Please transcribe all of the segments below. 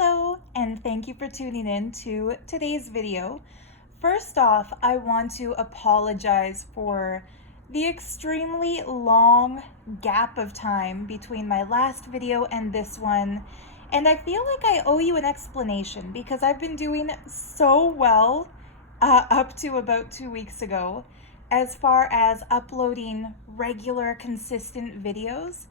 Hello, and thank you for tuning in to today's video. First off, I want to apologize for the extremely long gap of time between my last video and this one. And I feel like I owe you an explanation because I've been doing so well up to about 2 weeks ago as far as uploading regular, consistent videos.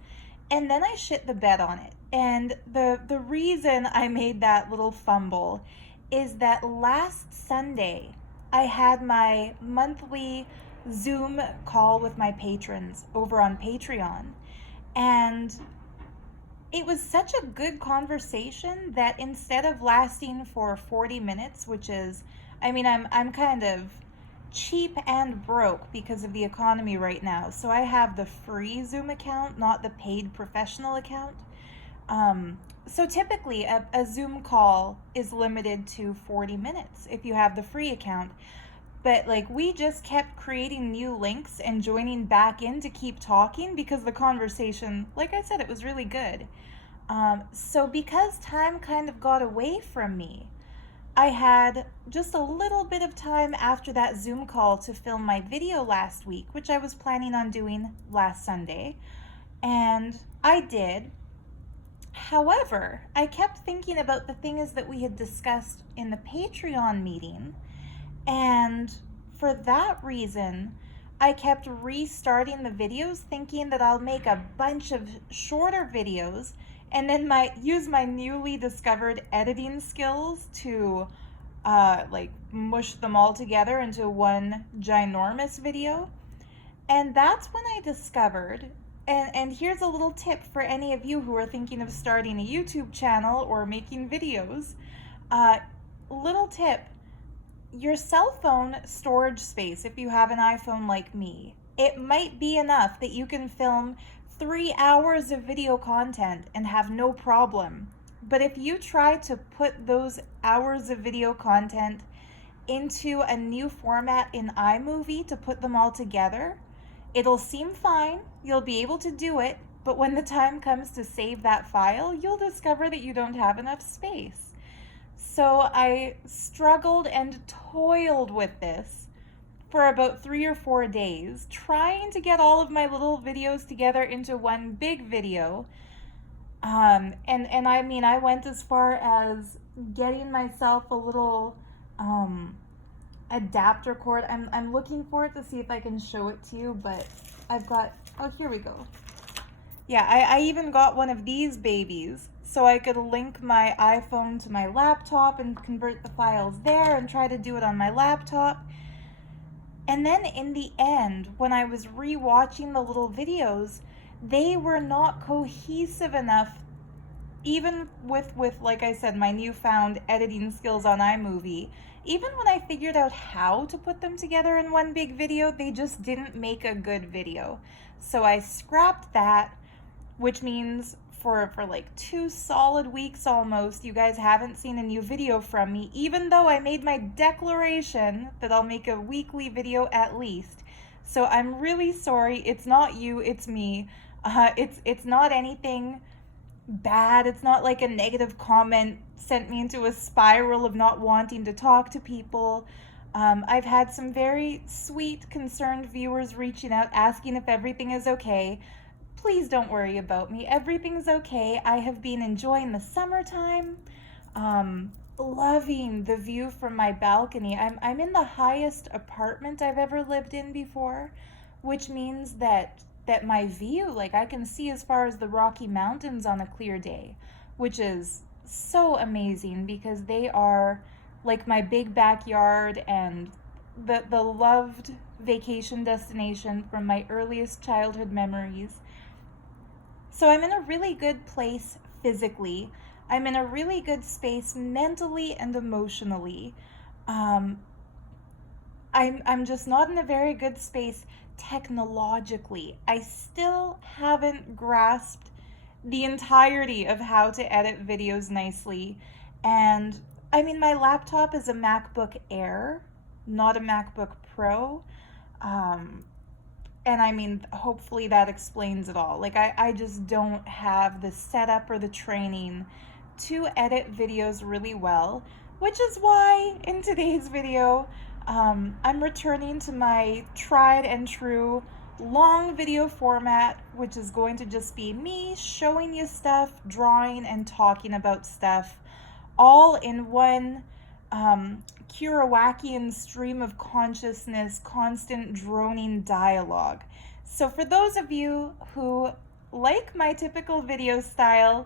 And then I shit the bed on it. And the reason I made that little fumble is that last Sunday I had my monthly Zoom call with my patrons over on Patreon. And it was such a good conversation that instead of lasting for 40 minutes, which is, I'm kind of cheap and broke because of the economy right now. So I have the free Zoom account, not the paid professional account. So typically a Zoom call is limited to 40 minutes if you have the free account. But we just kept creating new links and joining back in to keep talking because the conversation, like I said, it was really good. So because time kind of got away from me, I had just a little bit of time after that Zoom call to film my video last week, which I was planning on doing last Sunday, and I did. However, I kept thinking about the things that we had discussed in the Patreon meeting, and for that reason, I kept restarting the videos thinking that I'll make a bunch of shorter videos and then use my newly discovered editing skills to mush them all together into one ginormous video. And that's when I discovered, and here's a little tip for any of you who are thinking of starting a YouTube channel or making videos. Little tip, your cell phone storage space, if you have an iPhone like me, it might be enough that you can film 3 hours of video content and have no problem. But if you try to put those hours of video content into a new format in iMovie to put them all together, it'll seem fine, you'll be able to do it, but when the time comes to save that file, you'll discover that you don't have enough space. So I struggled and toiled with this for about 3 or 4 days, trying to get all of my little videos together into one big video. I went as far as getting myself a little adapter cord. I'm looking for it to see if I can show it to you, but I've got, oh, here we go. Yeah, I even got one of these babies so I could link my iPhone to my laptop and convert the files there and try to do it on my laptop. And then in the end, when I was re-watching the little videos, they were not cohesive enough, even with like I said, my newfound editing skills on iMovie. Even when I figured out how to put them together in one big video, they just didn't make a good video. So I scrapped that, which means for 2 solid weeks almost, you guys haven't seen a new video from me, even though I made my declaration that I'll make a weekly video at least. So I'm really sorry. It's not you, it's me. It's not anything bad. It's not like a negative comment sent me into a spiral of not wanting to talk to people. I've had some very sweet, concerned viewers reaching out asking if everything is okay. Please don't worry about me. Everything's okay. I have been enjoying the summertime, loving the view from my balcony. I'm in the highest apartment I've ever lived in before, which means that my view, I can see as far as the Rocky Mountains on a clear day, which is so amazing because they are like my big backyard and the loved vacation destination from my earliest childhood memories. So I'm in a really good place physically. I'm in a really good space mentally and emotionally. I'm just not in a very good space technologically. I still haven't grasped the entirety of how to edit videos nicely. And my laptop is a MacBook Air, not a MacBook Pro. And hopefully that explains it all. I just don't have the setup or the training to edit videos really well, which is why in today's video, I'm returning to my tried and true long video format, which is going to just be me showing you stuff, drawing, and talking about stuff, all in one Kirawakian stream of consciousness, constant droning dialogue. So for those of you who like my typical video style,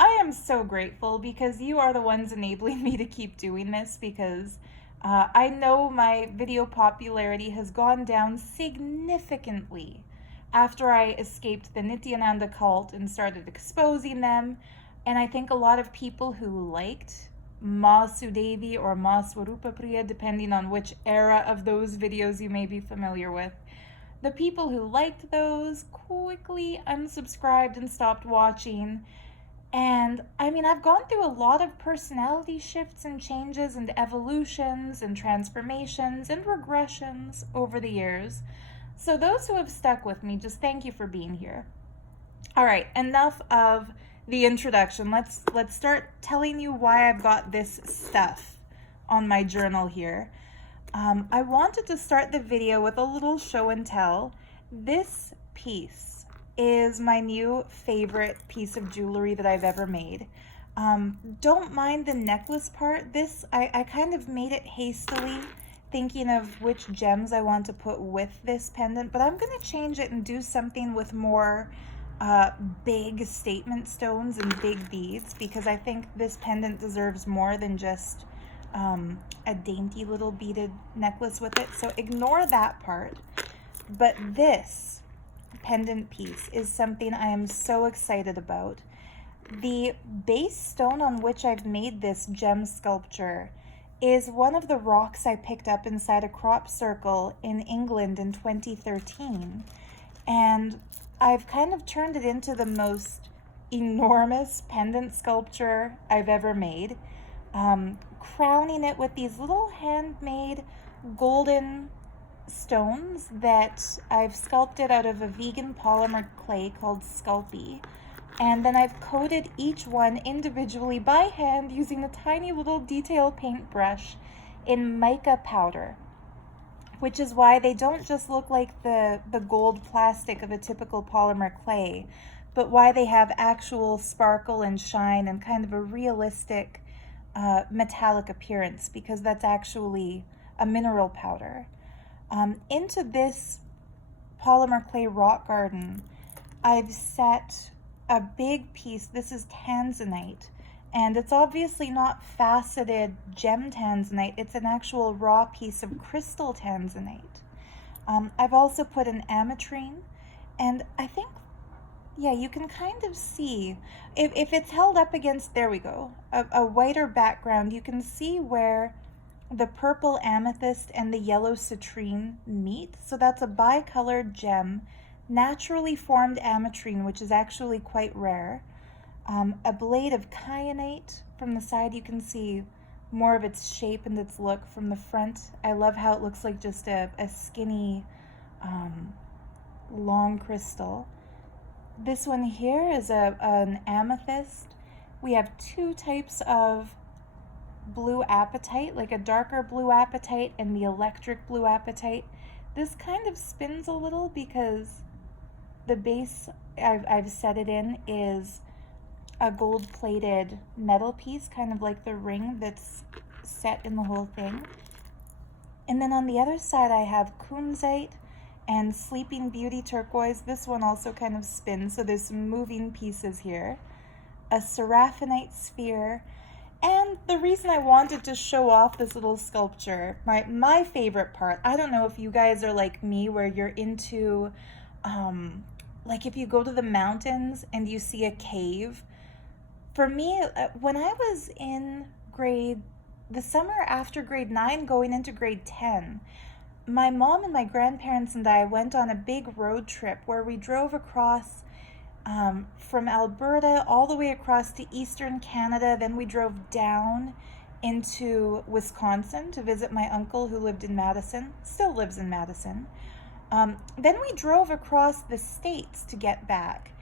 I am so grateful because you are the ones enabling me to keep doing this, because I know my video popularity has gone down significantly after I escaped the Nithyananda cult and started exposing them. And I think a lot of people who liked Ma Sudevi or Ma Swarupa Priya, depending on which era of those videos you may be familiar with, the people who liked those quickly unsubscribed and stopped watching. And I mean, I've gone through a lot of personality shifts and changes and evolutions and transformations and regressions over the years. So those who have stuck with me, just thank you for being here. All right, enough of the introduction. Let's start telling you why I've got this stuff on my journal here. I wanted to start the video with a little show and tell. This piece is my new favorite piece of jewelry that I've ever made. Don't mind the necklace part. This, I kind of made it hastily, thinking of which gems I want to put with this pendant, but I'm going to change it and do something with more big statement stones and big beads, because I think this pendant deserves more than just a dainty little beaded necklace with it. So ignore that part. But this pendant piece is something I am so excited about. The base stone on which I've made this gem sculpture is one of the rocks I picked up inside a crop circle in England in 2013. And I've kind of turned it into the most enormous pendant sculpture I've ever made, crowning it with these little handmade golden stones that I've sculpted out of a vegan polymer clay called Sculpey. And then I've coated each one individually by hand using a tiny little detail paintbrush in mica powder, which is why they don't just look like the gold plastic of a typical polymer clay, but why they have actual sparkle and shine and kind of a realistic metallic appearance, because that's actually a mineral powder. Into this polymer clay rock garden, I've set a big piece. This is tanzanite, and it's obviously not faceted gem tanzanite. It's an actual raw piece of crystal tanzanite. I've also put an ametrine, and I think, yeah, you can kind of see, if it's held up against, there we go, a whiter background, you can see where the purple amethyst and the yellow citrine meet. So that's a bicolored gem, naturally formed ametrine, which is actually quite rare. A blade of kyanite. From the side you can see more of its shape and its look. From the front, I love how it looks like just a skinny long crystal. This one here is an amethyst. We have two types of blue apatite, like a darker blue apatite and the electric blue apatite. This kind of spins a little because the base I've set it in is a gold-plated metal piece, kind of like the ring that's set in the whole thing. And then on the other side I have kunzite and Sleeping Beauty turquoise. This one also kind of spins, so there's some moving pieces here. A seraphinite sphere. And the reason I wanted to show off this little sculpture, my favorite part, I don't know if you guys are like me where you're into, like if you go to the mountains and you see a cave. For me, when I was in the summer after grade 9 going into grade 10, my mom and my grandparents and I went on a big road trip where we drove across from Alberta all the way across to eastern Canada. Then we drove down into Wisconsin to visit my uncle who lived in Madison, still lives in Madison. Then we drove across the states to get back.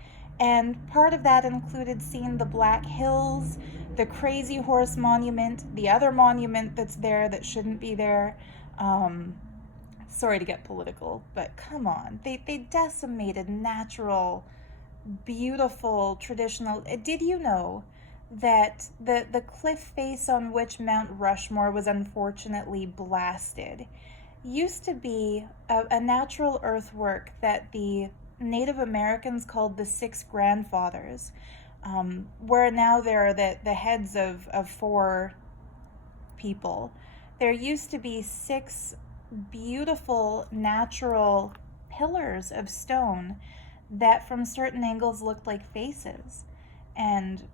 And part of that included seeing the Black Hills, the Crazy Horse Monument, the other monument that's there that shouldn't be there. Um, Sorry to get political, but come on. They decimated natural, beautiful, traditional. Did you know that the cliff face on which Mount Rushmore was unfortunately blasted used to be a natural earthwork that the Native Americans called the Six Grandfathers, where now there are the heads of four people. There used to be six beautiful natural pillars of stone that from certain angles looked like faces. And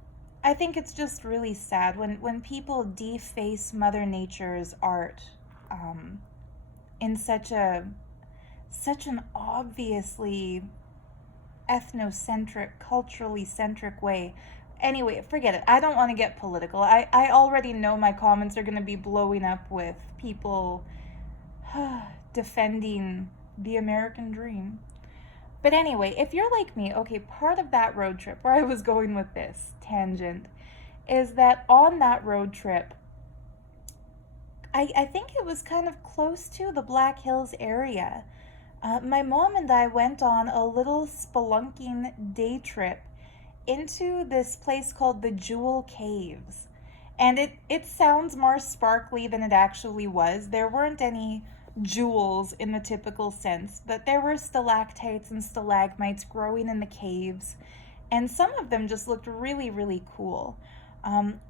I think it's just really sad when people deface Mother Nature's art, in such an obviously ethnocentric, culturally centric way. Anyway, forget it. I don't want to get political. I already know my comments are going to be blowing up with people defending the American dream. But anyway, if you're like me, okay, part of that road trip, where I was going with this tangent, is that on that road trip, I think it was kind of close to the Black Hills area. My mom and I went on a little spelunking day trip into this place called the Jewel Caves. And it sounds more sparkly than it actually was. There weren't any jewels in the typical sense, but there were stalactites and stalagmites growing in the caves, and some of them just looked really, really cool.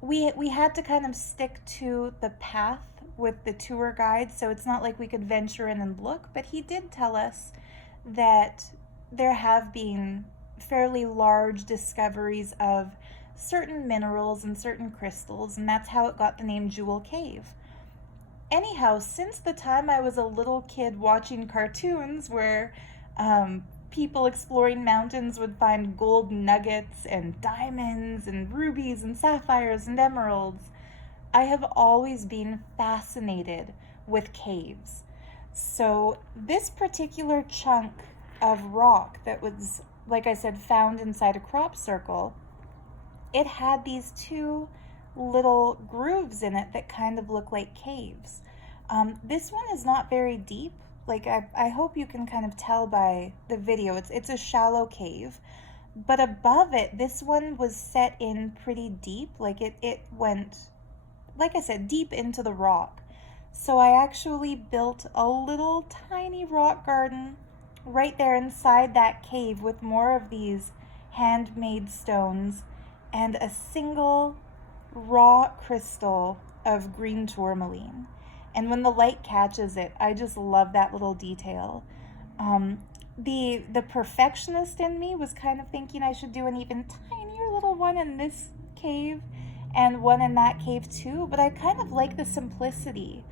We had to kind of stick to the path with the tour guide, so it's not like we could venture in and look, but he did tell us that there have been fairly large discoveries of certain minerals and certain crystals, and that's how it got the name Jewel Cave. Anyhow, since the time I was a little kid watching cartoons where people exploring mountains would find gold nuggets and diamonds and rubies and sapphires and emeralds, I have always been fascinated with caves. So this particular chunk of rock that was, like I said, found inside a crop circle, it had these two little grooves in it that kind of look like caves. This one is not very deep. Like I hope you can kind of tell by the video. It's a shallow cave. But above it, this one was set in pretty deep. Like it went, like I said, deep into the rock. So I actually built a little tiny rock garden right there inside that cave with more of these handmade stones and a single raw crystal of green tourmaline. And when the light catches it, I just love that little detail. The perfectionist in me was kind of thinking I should do an even tinier little one in this cave and one in that cave too, but I kind of like the simplicity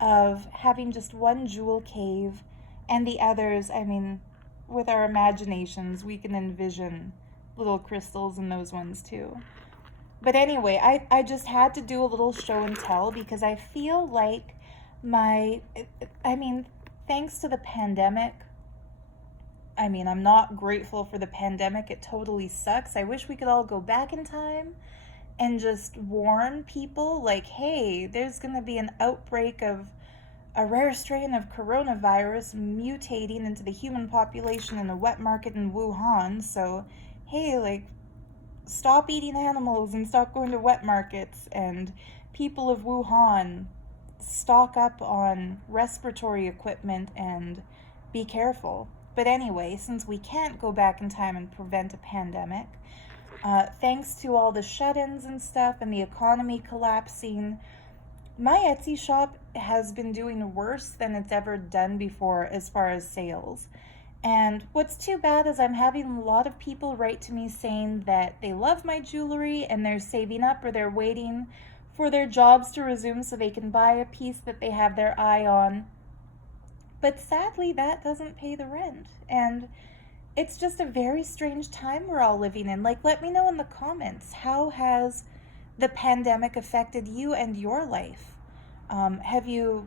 of having just one jewel cave and the others. I mean, with our imaginations, we can envision little crystals in those ones too. But anyway, I just had to do a little show and tell because I feel like thanks to the pandemic, I'm not grateful for the pandemic. It totally sucks. I wish we could all go back in time and just warn people like, hey, there's going to be an outbreak of a rare strain of coronavirus mutating into the human population in a wet market in Wuhan. So, hey, like, stop eating animals and stop going to wet markets, and people of Wuhan, stock up on respiratory equipment and be careful. But anyway, since we can't go back in time and prevent a pandemic, thanks to all the shut-ins and stuff and the economy collapsing, my Etsy shop has been doing worse than it's ever done before as far as sales. And what's too bad is I'm having a lot of people write to me saying that they love my jewelry and they're saving up or they're waiting for their jobs to resume so they can buy a piece that they have their eye on. But sadly, that doesn't pay the rent. And it's just a very strange time we're all living in. Like, let me know in the comments, how has the pandemic affected you and your life? Have you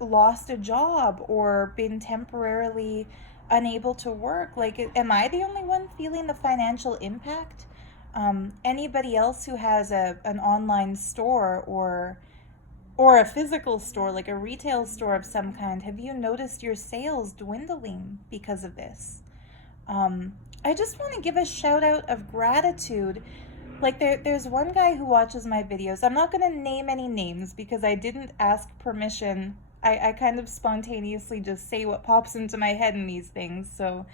lost a job or been temporarily unable to work. Like, am I the only one feeling the financial impact? Anybody else who has an online store or a physical store, like a retail store of some kind, have you noticed your sales dwindling because of this? I just want to give a shout out of gratitude. Like there's one guy who watches my videos. I'm not going to name any names because I didn't ask permission. I kind of spontaneously just say what pops into my head in these things, so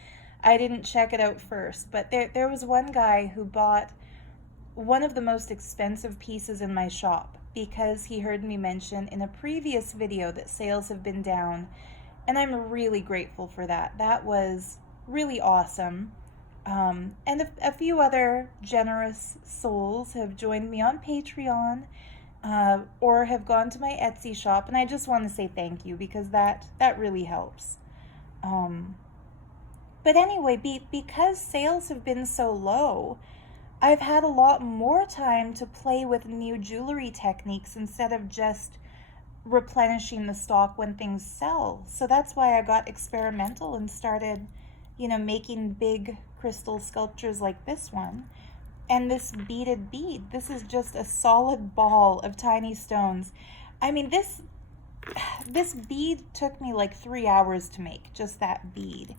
I didn't check it out first. But there was one guy who bought one of the most expensive pieces in my shop because he heard me mention in a previous video that sales have been down, and I'm really grateful for that. That was really awesome. And a few other generous souls have joined me on Patreon or have gone to my Etsy shop, and I just want to say thank you because that really helps. But anyway, because sales have been so low, I've had a lot more time to play with new jewelry techniques instead of just replenishing the stock when things sell. So that's why I got experimental and started, making big crystal sculptures like this one. And this beaded bead, this is just a solid ball of tiny stones. I mean, this bead took me like 3 hours to make, just that bead.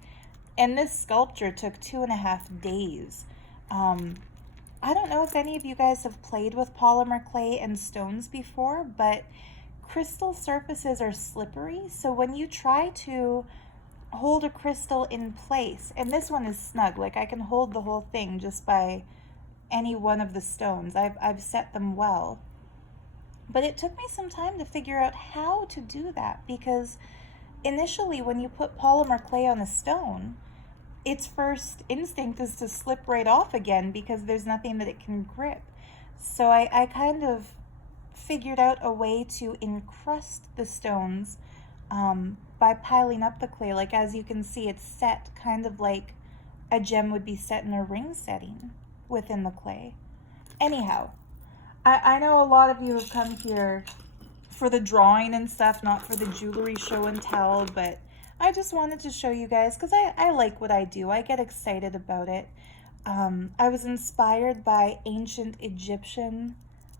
And this sculpture took 2.5 days. I don't know if any of you guys have played with polymer clay and stones before, but crystal surfaces are slippery. So when you try to hold a crystal in place, and this one is snug, like I can hold the whole thing just by any one of the stones. I've set them well. But it took me some time to figure out how to do that, because initially when you put polymer clay on a stone, its first instinct is to slip right off again because there's nothing that it can grip. So I kind of figured out a way to encrust the stones by piling up the clay. Like, as you can see, it's set kind of like a gem would be set in a ring setting within the clay. Anyhow, I know a lot of you have come here for the drawing and stuff, not for the jewelry show and tell, but I just wanted to show you guys because I like what I do. I get excited about it. I was inspired by ancient Egyptian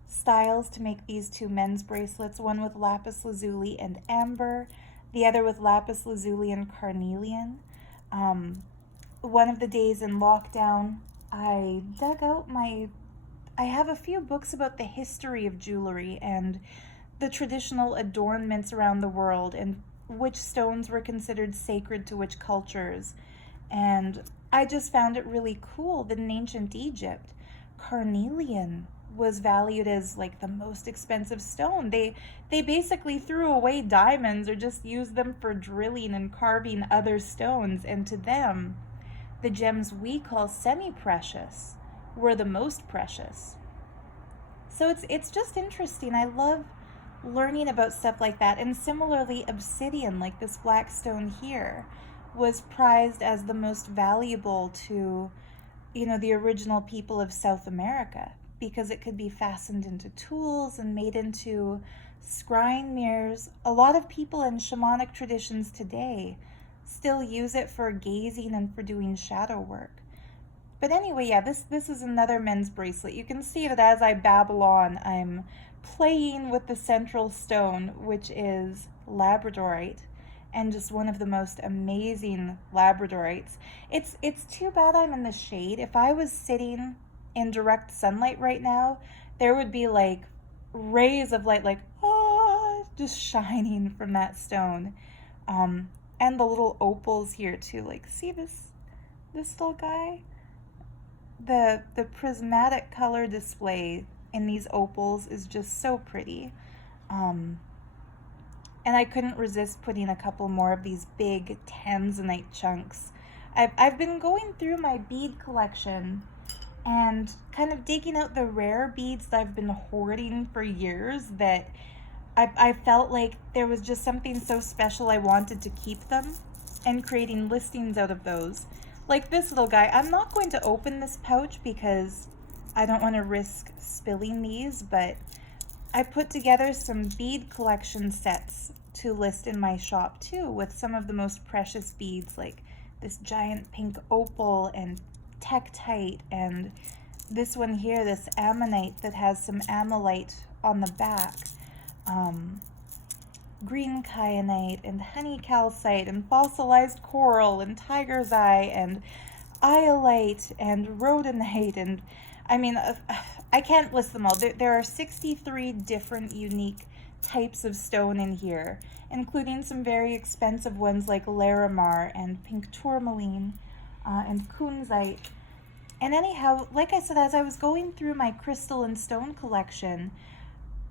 styles to make these two men's bracelets, one with lapis lazuli and amber, the other with lapis lazuli and carnelian. One of the days in lockdown, I dug out I have a few books about the history of jewelry and the traditional adornments around the world and which stones were considered sacred to which cultures. And I just found it really cool that in ancient Egypt, carnelian was valued as like the most expensive stone. They basically threw away diamonds or just used them for drilling and carving other stones, and to them, the gems we call semi-precious were the most precious. So it's just interesting. I love learning about stuff like that. And similarly, obsidian, like this black stone here, was prized as the most valuable to, the original people of South America because it could be fastened into tools and made into scrying mirrors. A lot of people in shamanic traditions today still use it for gazing and for doing shadow work. But anyway, yeah, this is another men's bracelet. You can see that as I babble on, I'm playing with the central stone, which is labradorite, and just one of the most amazing labradorites. It's too bad I'm in the shade. If I was sitting in direct sunlight right now, there would be like rays of light, like just shining from that stone. And the little opals here too. Like, see this little guy? The prismatic color display in these opals is just so pretty. And I couldn't resist putting a couple more of these big tanzanite chunks. I've been going through my bead collection and kind of digging out the rare beads that I've been hoarding for years that I felt like there was just something so special I wanted to keep them, and creating listings out of those. Like this little guy. I'm not going to open this pouch because I don't want to risk spilling these, but I put together some bead collection sets to list in my shop too, with some of the most precious beads like this giant pink opal and tektite, and this one here, this ammonite that has some amylite on the back. Green kyanite and honey calcite and fossilized coral and tiger's eye and iolite and rhodonite, and I mean, I can't list them all. There are 63 different unique types of stone in here, including some very expensive ones like larimar and pink tourmaline and kunzite. And anyhow, like I said, as I was going through my crystal and stone collection,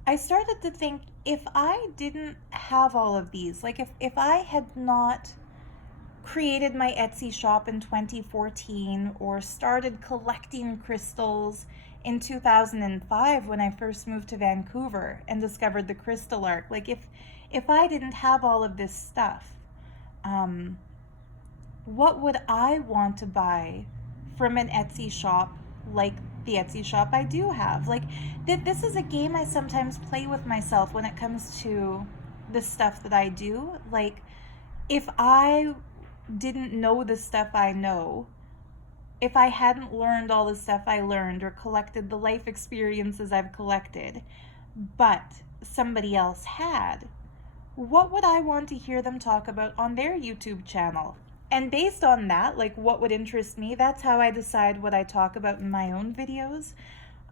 I started to think, if I didn't have all of these, like if I had not created my Etsy shop in 2014 or started collecting crystals in 2005 when I first moved to Vancouver and discovered the crystal arc, like if I didn't have all of this stuff, what would I want to buy from an Etsy shop like the Etsy shop I do have? Like, this is a game I sometimes play with myself when it comes to the stuff that I do. Like, if I didn't know the stuff I know, if I hadn't learned all the stuff I learned or collected the life experiences I've collected, but somebody else had, what would I want to hear them talk about on their YouTube channel? And based on that, like what would interest me, that's how I decide what I talk about in my own videos.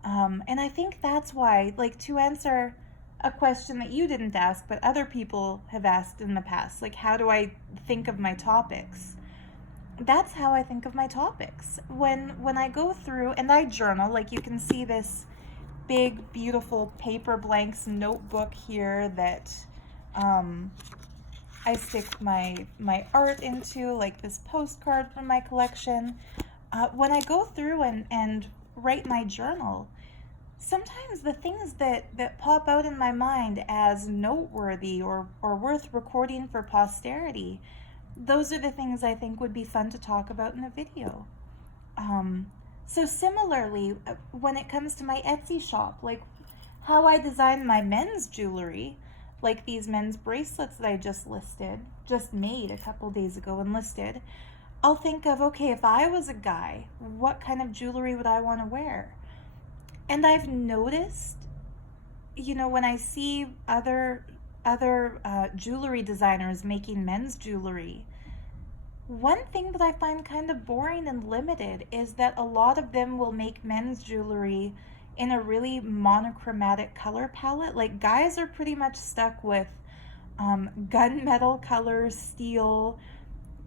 And I think that's why, like, to answer a question that you didn't ask, but other people have asked in the past, like, how do I think of my topics? That's how I think of my topics. When I go through and I journal, like you can see this big, beautiful paper blanks notebook here that I stick my art into, like this postcard from my collection. When I go through and write my journal, sometimes the things that pop out in my mind as noteworthy or worth recording for posterity, those are the things I think would be fun to talk about in a video. So similarly, when it comes to my Etsy shop, like how I design my men's jewelry, like these men's bracelets that I just made a couple days ago and listed, I'll think of, okay, if I was a guy, what kind of jewelry would I want to wear? And I've noticed, you know, when I see other jewelry designers making men's jewelry, one thing that I find kind of boring and limited is that a lot of them will make men's jewelry in a really monochromatic color palette. Like, guys are pretty much stuck with gunmetal colors, steel,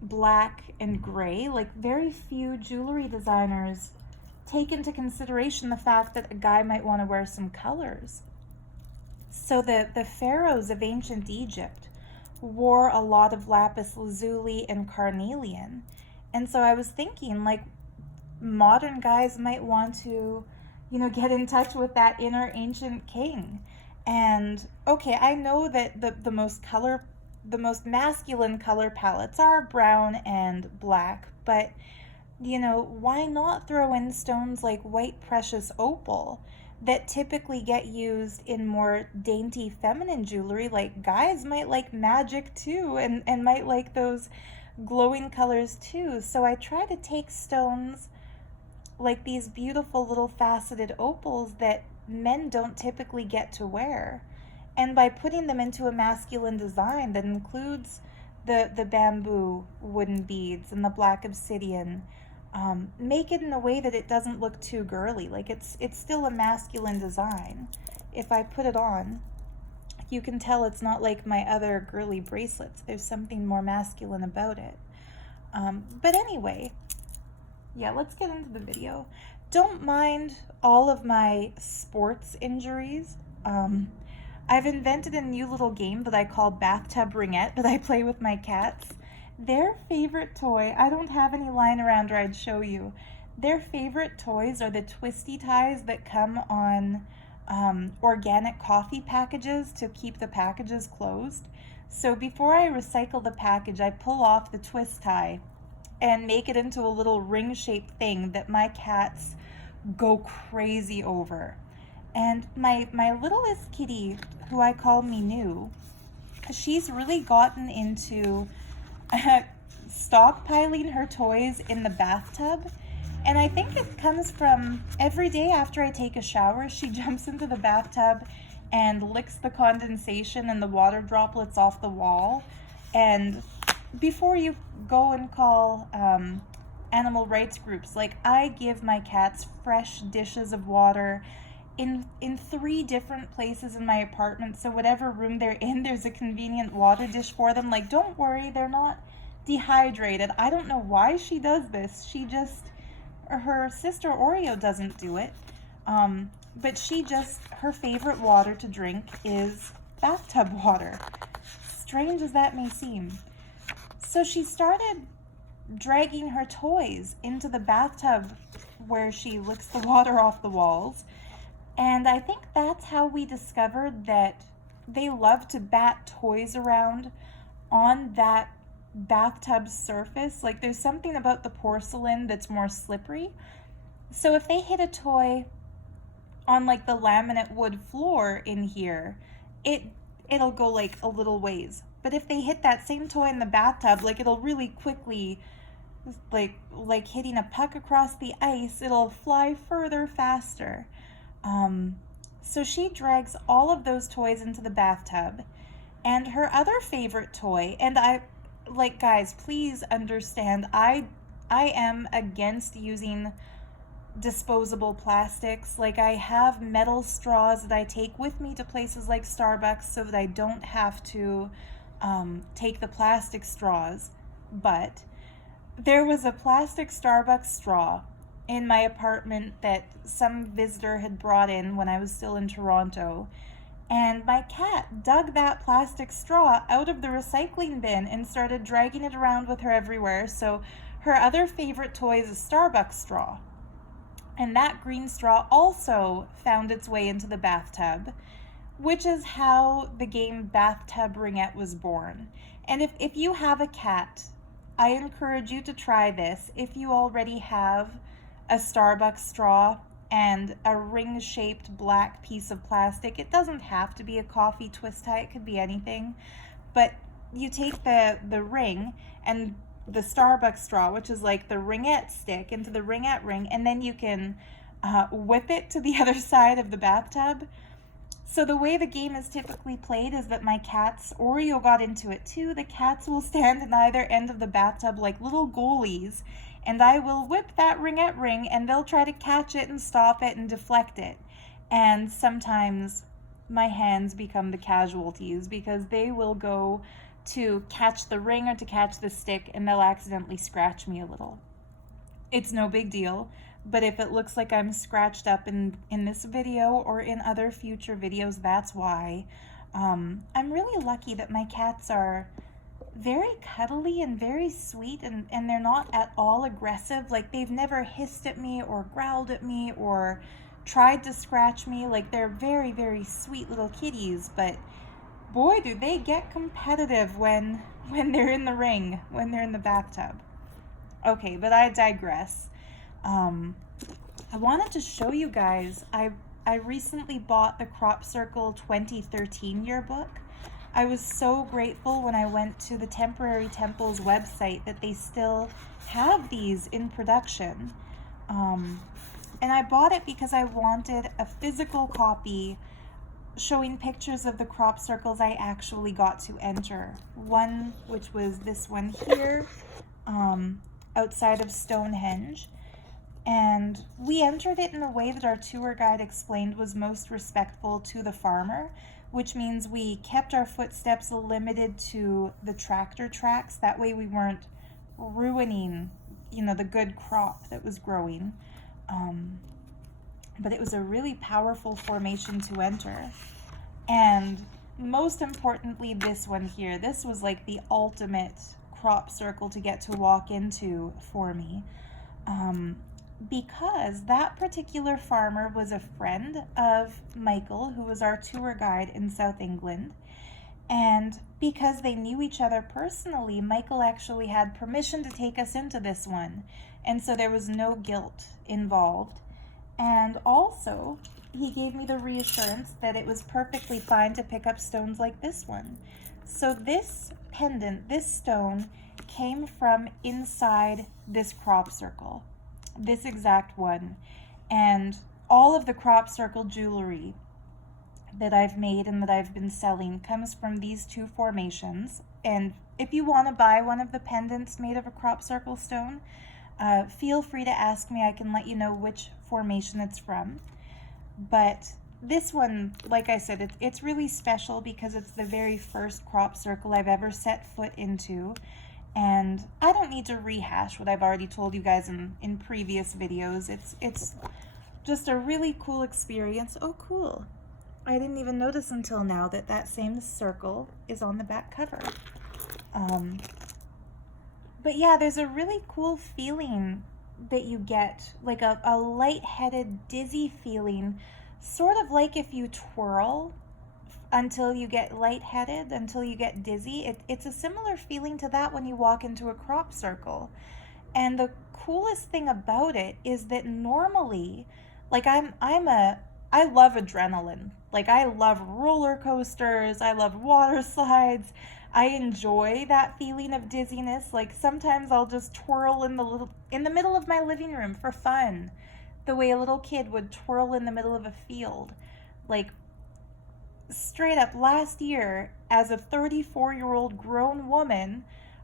black, and gray. Like, very few jewelry designers take into consideration the fact that a guy might want to wear some colors. So the pharaohs of ancient Egypt wore a lot of lapis lazuli and carnelian. And so I was thinking, like, modern guys might want to, you know, get in touch with that inner ancient king. And okay, I know that the most masculine color palettes are brown and black, but you know, why not throw in stones like white precious opal that typically get used in more dainty feminine jewelry? Like, guys might like magic too, and might like those glowing colors too. So I try to take stones like these beautiful little faceted opals that men don't typically get to wear, and by putting them into a masculine design that includes the bamboo wooden beads and the black obsidian, make it in a way that it doesn't look too girly. Like, it's still a masculine design. If I put it on, you can tell it's not like my other girly bracelets. There's something more masculine about it. But anyway, yeah, let's get into the video. Don't mind all of my sports injuries. I've invented a new little game that I call Bathtub Ringette that I play with my cats. Their favorite toy, I don't have any lying around or I'd show you. Their favorite toys are the twisty ties that come on organic coffee packages to keep the packages closed. So before I recycle the package, I pull off the twist tie and make it into a little ring-shaped thing that my cats go crazy over. And my littlest kitty, who I call Minu, she's really gotten into stockpiling her toys in the bathtub. And I think it comes from every day after I take a shower, she jumps into the bathtub and licks the condensation and the water droplets off the wall. And before you go and call animal rights groups, like, I give my cats fresh dishes of water in 3 different places in my apartment. So whatever room they're in, there's a convenient water dish for them. Like, don't worry, they're not dehydrated. I don't know why she does this. She just, her sister Oreo doesn't do it. But she just, her favorite water to drink is bathtub water. Strange as that may seem. So she started dragging her toys into the bathtub where she licks the water off the walls. And I think that's how we discovered that they love to bat toys around on that bathtub surface. Like, there's something about the porcelain that's more slippery. So if they hit a toy on like the laminate wood floor in here, it'll go like a little ways. But if they hit that same toy in the bathtub, like, it'll really quickly, like hitting a puck across the ice, it'll fly further faster. So she drags all of those toys into the bathtub. And her other favorite toy, and guys, please understand, I am against using disposable plastics. Like, I have metal straws that I take with me to places like Starbucks so that I don't have to take the plastic straws. But there was a plastic Starbucks straw in my apartment that some visitor had brought in when I was still in Toronto. And my cat dug that plastic straw out of the recycling bin and started dragging it around with her everywhere. So her other favorite toy is a Starbucks straw. And that green straw also found its way into the bathtub, which is how the game Bathtub Ringette was born. And if you have a cat, I encourage you to try this. If you already have a Starbucks straw and a ring-shaped black piece of plastic, it doesn't have to be a coffee twist tie, it could be anything. But you take the ring and the Starbucks straw, which is like the ringette stick, into the ringette ring, and then you can whip it to the other side of the bathtub. So the way the game is typically played is that my cats, Oreo got into it too, the cats will stand at either end of the bathtub like little goalies, and I will whip that ringette ring and they'll try to catch it and stop it and deflect it. And sometimes my hands become the casualties because they will go to catch the ring or to catch the stick and they'll accidentally scratch me a little. It's no big deal, but if it looks like I'm scratched up in this video or in other future videos, that's why. I'm really lucky that my cats are very cuddly and very sweet, and they're not at all aggressive. Like, they've never hissed at me or growled at me or tried to scratch me. Like, they're very, very sweet little kitties, but boy, do they get competitive when they're in the ring, when they're in the bathtub. Okay, but I digress. I wanted to show you guys, I recently bought the Crop Circle 2013 yearbook. I was so grateful when I went to the Temporary Temple's website that they still have these in production. And I bought it because I wanted a physical copy showing pictures of the crop circles I actually got to enter. One, which was this one here, outside of Stonehenge. And we entered it in a way that our tour guide explained was most respectful to the farmer, which means we kept our footsteps limited to the tractor tracks. That way we weren't ruining, the good crop that was growing. But it was a really powerful formation to enter. And most importantly, this one here, this was like the ultimate crop circle to get to walk into for me. Because that particular farmer was a friend of Michael, who was our tour guide in South England. And because they knew each other personally, Michael actually had permission to take us into this one. And so there was no guilt involved. And also, he gave me the reassurance that it was perfectly fine to pick up stones like this one. So this pendant, this stone, came from inside this crop circle, this exact one. And all of the crop circle jewelry that I've made and that I've been selling comes from these two formations. And if you want to buy one of the pendants made of a crop circle stone, feel free to ask me. I can let you know which formation it's from. But this one, like I said, it's really special because it's the very first crop circle I've ever set foot into. And I don't need to rehash what I've already told you guys in previous videos. It's just a really cool experience. Oh, cool. I didn't even notice until now that that same circle is on the back cover. But yeah, there's a really cool feeling that you get, like a lightheaded, dizzy feeling, sort of like if you twirl until you get lightheaded, until you get dizzy. It's a similar feeling to that when you walk into a crop circle. And the coolest thing about it is that normally, like I love adrenaline. Like I love roller coasters, I love water slides. I enjoy that feeling of dizziness. Like sometimes I'll just twirl in the middle of my living room for fun, the way a little kid would twirl in the middle of a field. Like straight up, last year, as a 34-year-old grown woman,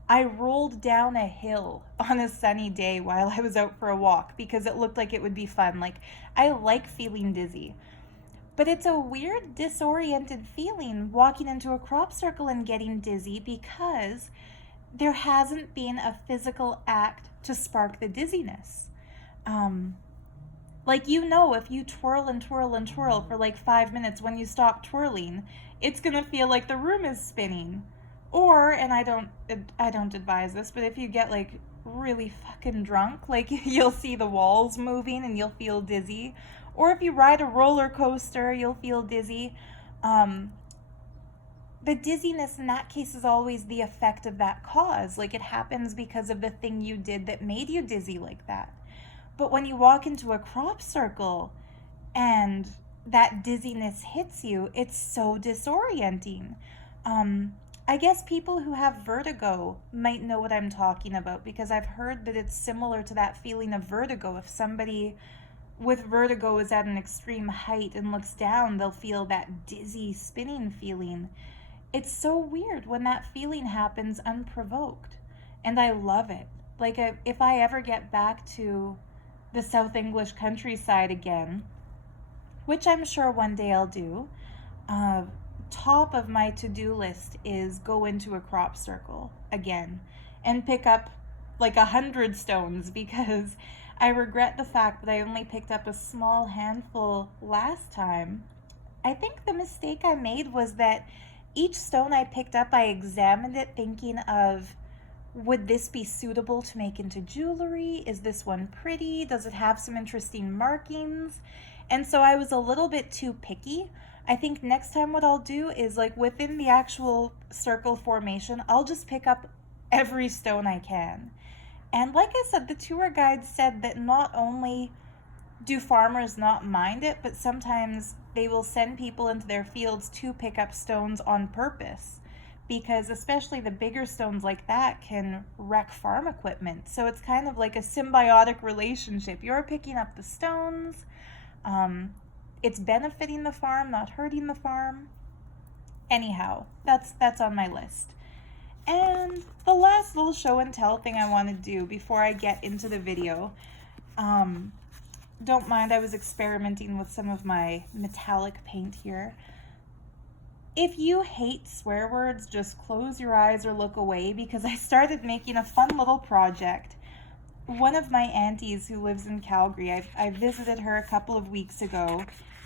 I rolled down a hill on a sunny day while I was out for a walk because it looked like it would be fun. Like, I like feeling dizzy. But it's a weird, disoriented feeling walking into a crop circle and getting dizzy because there hasn't been a physical act to spark the dizziness. Like, you know, if you twirl and twirl and twirl for like 5 minutes, when you stop twirling, it's gonna feel like the room is spinning. Or, and I don't advise this, but if you get like really fucking drunk, like you'll see the walls moving and you'll feel dizzy. Or if you ride a roller coaster, you'll feel dizzy. The dizziness in that case is always the effect of that cause. Like it happens because of the thing you did that made you dizzy like that. But when you walk into a crop circle and that dizziness hits you, it's so disorienting. I guess people who have vertigo might know what I'm talking about because I've heard that it's similar to that feeling of vertigo. If somebody with vertigo is at an extreme height and looks down, they'll feel that dizzy, spinning feeling. It's so weird when that feeling happens unprovoked, and I love it. Like, if I ever get back to the South English countryside again, which I'm sure one day I'll do, top of my to-do list is go into a crop circle again and pick up like 100 stones because I regret the fact that I only picked up a small handful last time. I think the mistake I made was that each stone I picked up, I examined it thinking of, would this be suitable to make into jewelry? Is this one pretty? Does it have some interesting markings? And so I was a little bit too picky. I think next time what I'll do is, like, within the actual circle formation, I'll just pick up every stone I can. And like I said, the tour guide said that not only do farmers not mind it, but sometimes they will send people into their fields to pick up stones on purpose, because especially the bigger stones like that can wreck farm equipment. So it's kind of like a symbiotic relationship. You're picking up the stones, it's benefiting the farm, not hurting the farm. Anyhow, that's on my list. And the last little show and tell thing I want to do before I get into the video, don't mind, I was experimenting with some of my metallic paint here. If you hate swear words, just close your eyes or look away, because I started making a fun little project. One of my aunties who lives in Calgary, I visited her a couple of weeks ago,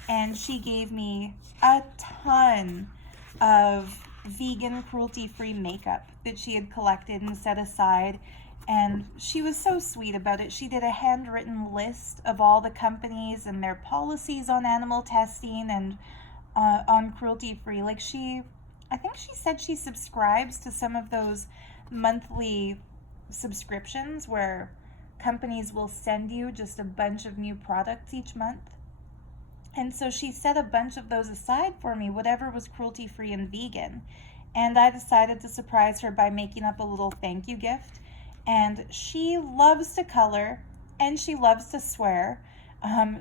and she gave me a ton of vegan, cruelty-free makeup that she had collected and set aside, and she was so sweet about it. She did a handwritten list of all the companies and their policies on animal testing and on cruelty-free. Like, I think she said she subscribes to some of those monthly subscriptions where companies will send you just a bunch of new products each month. And so she set a bunch of those aside for me, whatever was cruelty-free and vegan. and I decided to surprise her by making up a little thank you gift. And she loves to color and she loves to swear.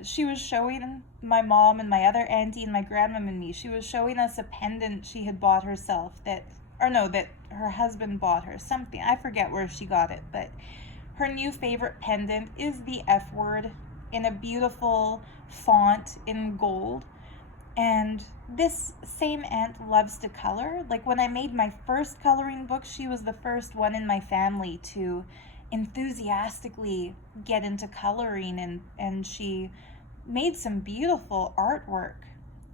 She was showing my mom and my other auntie and my grandmom and me, she was showing us a pendant she had bought herself that her husband bought her something. I forget where she got it, but her new favorite pendant is the F word in a beautiful font in gold. And this same aunt loves to color. Like when I made my first coloring book, she was the first one in my family to enthusiastically get into coloring, and she made some beautiful artwork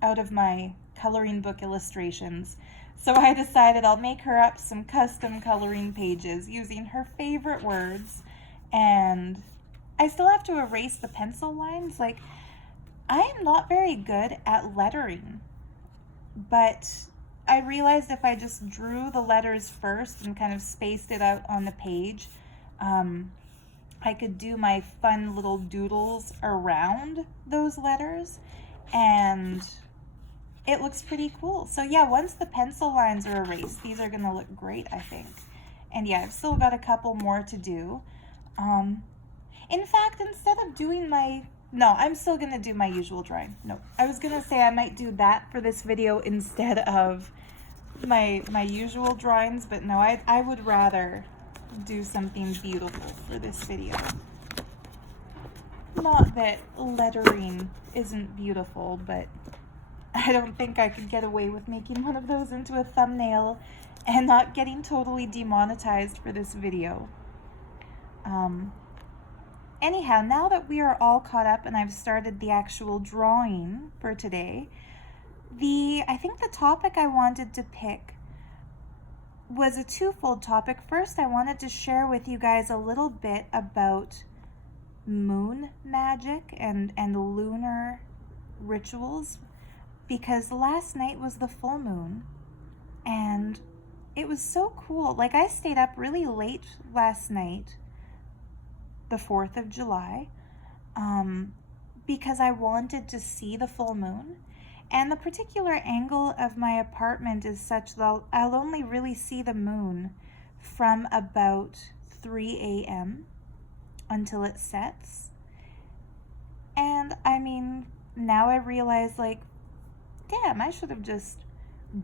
out of my coloring book illustrations. So I decided I'll make her up some custom coloring pages using her favorite words. And I still have to erase the pencil lines. Like, I am not very good at lettering, but I realized if I just drew the letters first and kind of spaced it out on the page, I could do my fun little doodles around those letters, and it looks pretty cool. So yeah, once the pencil lines are erased, these are gonna look great, I think. And yeah, I've still got a couple more to do. In fact, instead of doing I'm still gonna do my usual drawing. No, I was gonna say I might do that for this video instead of my usual drawings, but no, I would rather do something beautiful for this video. Not that lettering isn't beautiful, but I don't think I could get away with making one of those into a thumbnail and not getting totally demonetized for this video. Anyhow, now that we are all caught up and I've started the actual drawing for today, I think the topic I wanted to pick was a twofold topic. First, I wanted to share with you guys a little bit about moon magic and lunar rituals, because last night was the full moon and it was so cool. Like, I stayed up really late last night, the 4th of July, because I wanted to see the full moon. And the particular angle of my apartment is such that I'll only really see the moon from about 3 a.m. until it sets. And I mean, now I realize, like, damn, I should have just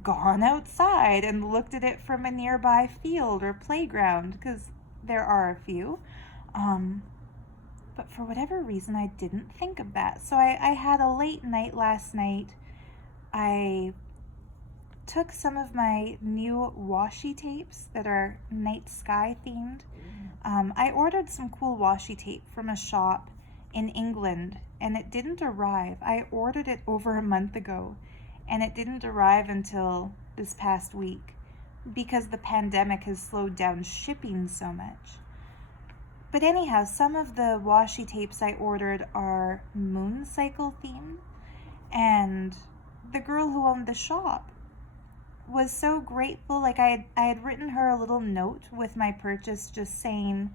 gone outside and looked at it from a nearby field or playground, because there are a few. But for whatever reason, I didn't think of that. So I had a late night last night. I took some of my new washi tapes that are night sky themed. I ordered some cool washi tape from a shop in England, and it didn't arrive. I ordered it over a month ago, and it didn't arrive until this past week because the pandemic has slowed down shipping so much. But anyhow, some of the washi tapes I ordered are moon cycle themed, and the girl who owned the shop was so grateful. Like, I had written her a little note with my purchase just saying,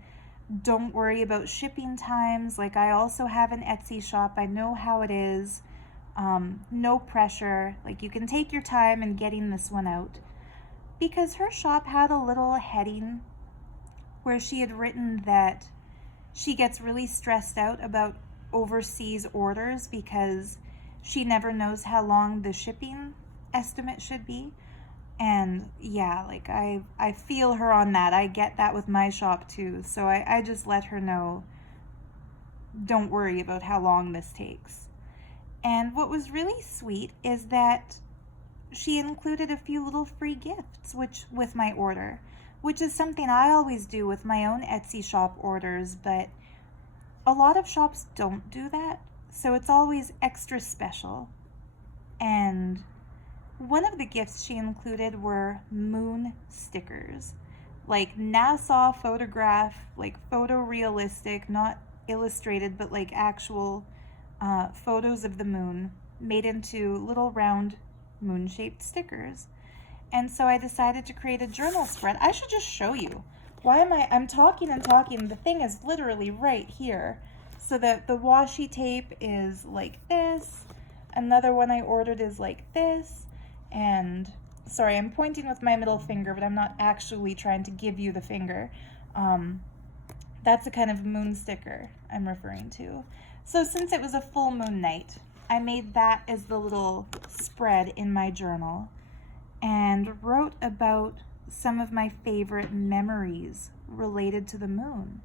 don't worry about shipping times. Like, I also have an Etsy shop. I know how it is. No pressure. Like, you can take your time in getting this one out. Because her shop had a little heading where she had written that she gets really stressed out about overseas orders because she never knows how long the shipping estimate should be. And yeah, like, I feel her on that. I get that with my shop too. So I just let her know, don't worry about how long this takes. And what was really sweet is that she included a few little free gifts with my order, which is something I always do with my own Etsy shop orders, but a lot of shops don't do that. So it's always extra special. And one of the gifts she included were moon stickers, like NASA photograph, like photorealistic, not illustrated, but like actual photos of the moon made into little round moon-shaped stickers. And so I decided to create a journal spread. I should just show you. I'm talking and talking. The thing is literally right here. So that the washi tape is like this. Another one I ordered is like this. And Sorry, I'm pointing with my middle finger, but I'm not actually trying to give you the finger. That's the kind of moon sticker I'm referring to. So since it was a full moon night, I made that as the little spread in my journal and wrote about some of my favorite memories related to the moon.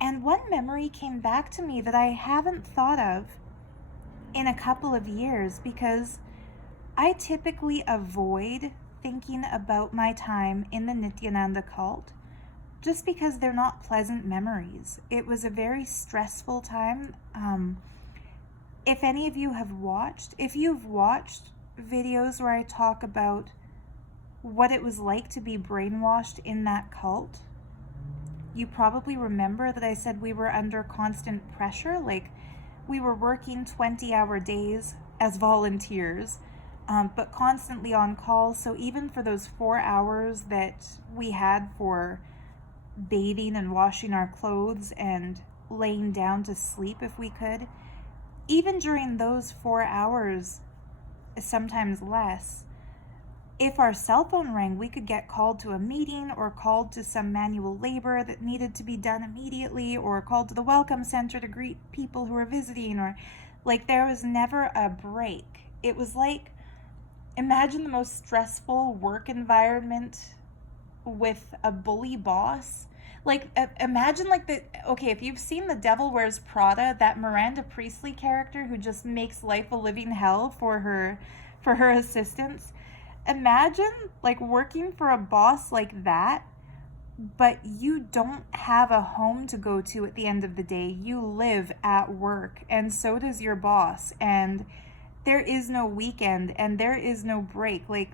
And one memory came back to me that I haven't thought of in a couple of years, because I typically avoid thinking about my time in the Nithyananda cult just because they're not pleasant memories. It was a very stressful time. If any of you have watched, if you've watched videos where I talk about what it was like to be brainwashed in that cult, you probably remember that I said we were under constant pressure. Like, we were working 20-hour days as volunteers, but constantly on call. So even for those 4 hours that we had for bathing and washing our clothes and laying down to sleep if we could, even during those 4 hours, sometimes less, if our cell phone rang, we could get called to a meeting or called to some manual labor that needed to be done immediately, or called to the welcome center to greet people who were visiting, or like there was never a break. It was like, imagine the most stressful work environment with a bully boss. Like, imagine like okay, if you've seen The Devil Wears Prada, that Miranda Priestley character who just makes life a living hell for her assistants. Imagine like working for a boss like that, but you don't have a home to go to at the end of the day. You live at work, and so does your boss, and there is no weekend and there is no break. Like,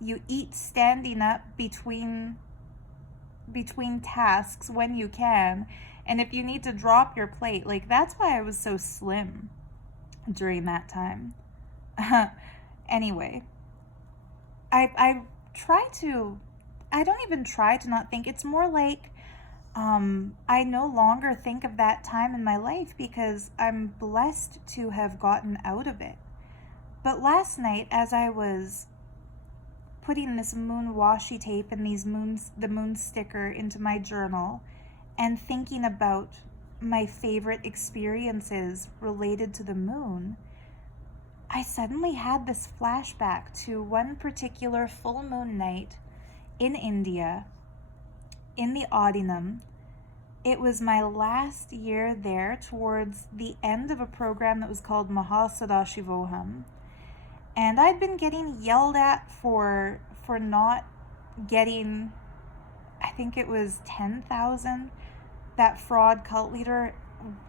you eat standing up between tasks when you can, and if you need to drop your plate, like, that's why I was so slim during that time. Anyway, I don't even try to not think. It's more like I no longer think of that time in my life because I'm blessed to have gotten out of it. But last night, as I was putting this moon washi tape and the moon sticker into my journal and thinking about my favorite experiences related to the moon, I suddenly had this flashback to one particular full moon night in India, in the Autumn. It was my last year there, towards the end of a program that was called Mahasadashivoham. And I'd been getting yelled at for not getting, I think it was 10,000. That fraud cult leader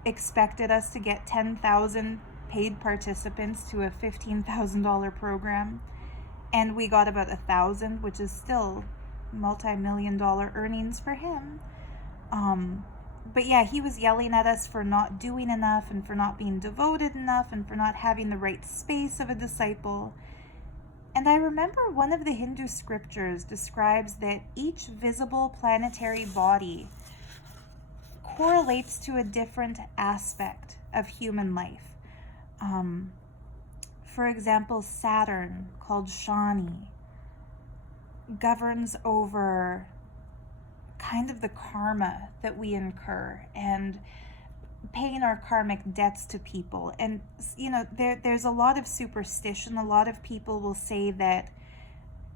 expected us to get 10,000 paid participants to a $15,000 program, and we got about 1,000, which is still multi-million-dollar earnings for him. But yeah, he was yelling at us for not doing enough and for not being devoted enough and for not having the right space of a disciple. And I remember one of the Hindu scriptures describes that each visible planetary body correlates to a different aspect of human life. For example, Saturn, called Shani, governs over kind of the karma that we incur and paying our karmic debts to people. And, you know, there's a lot of superstition. A lot of people will say that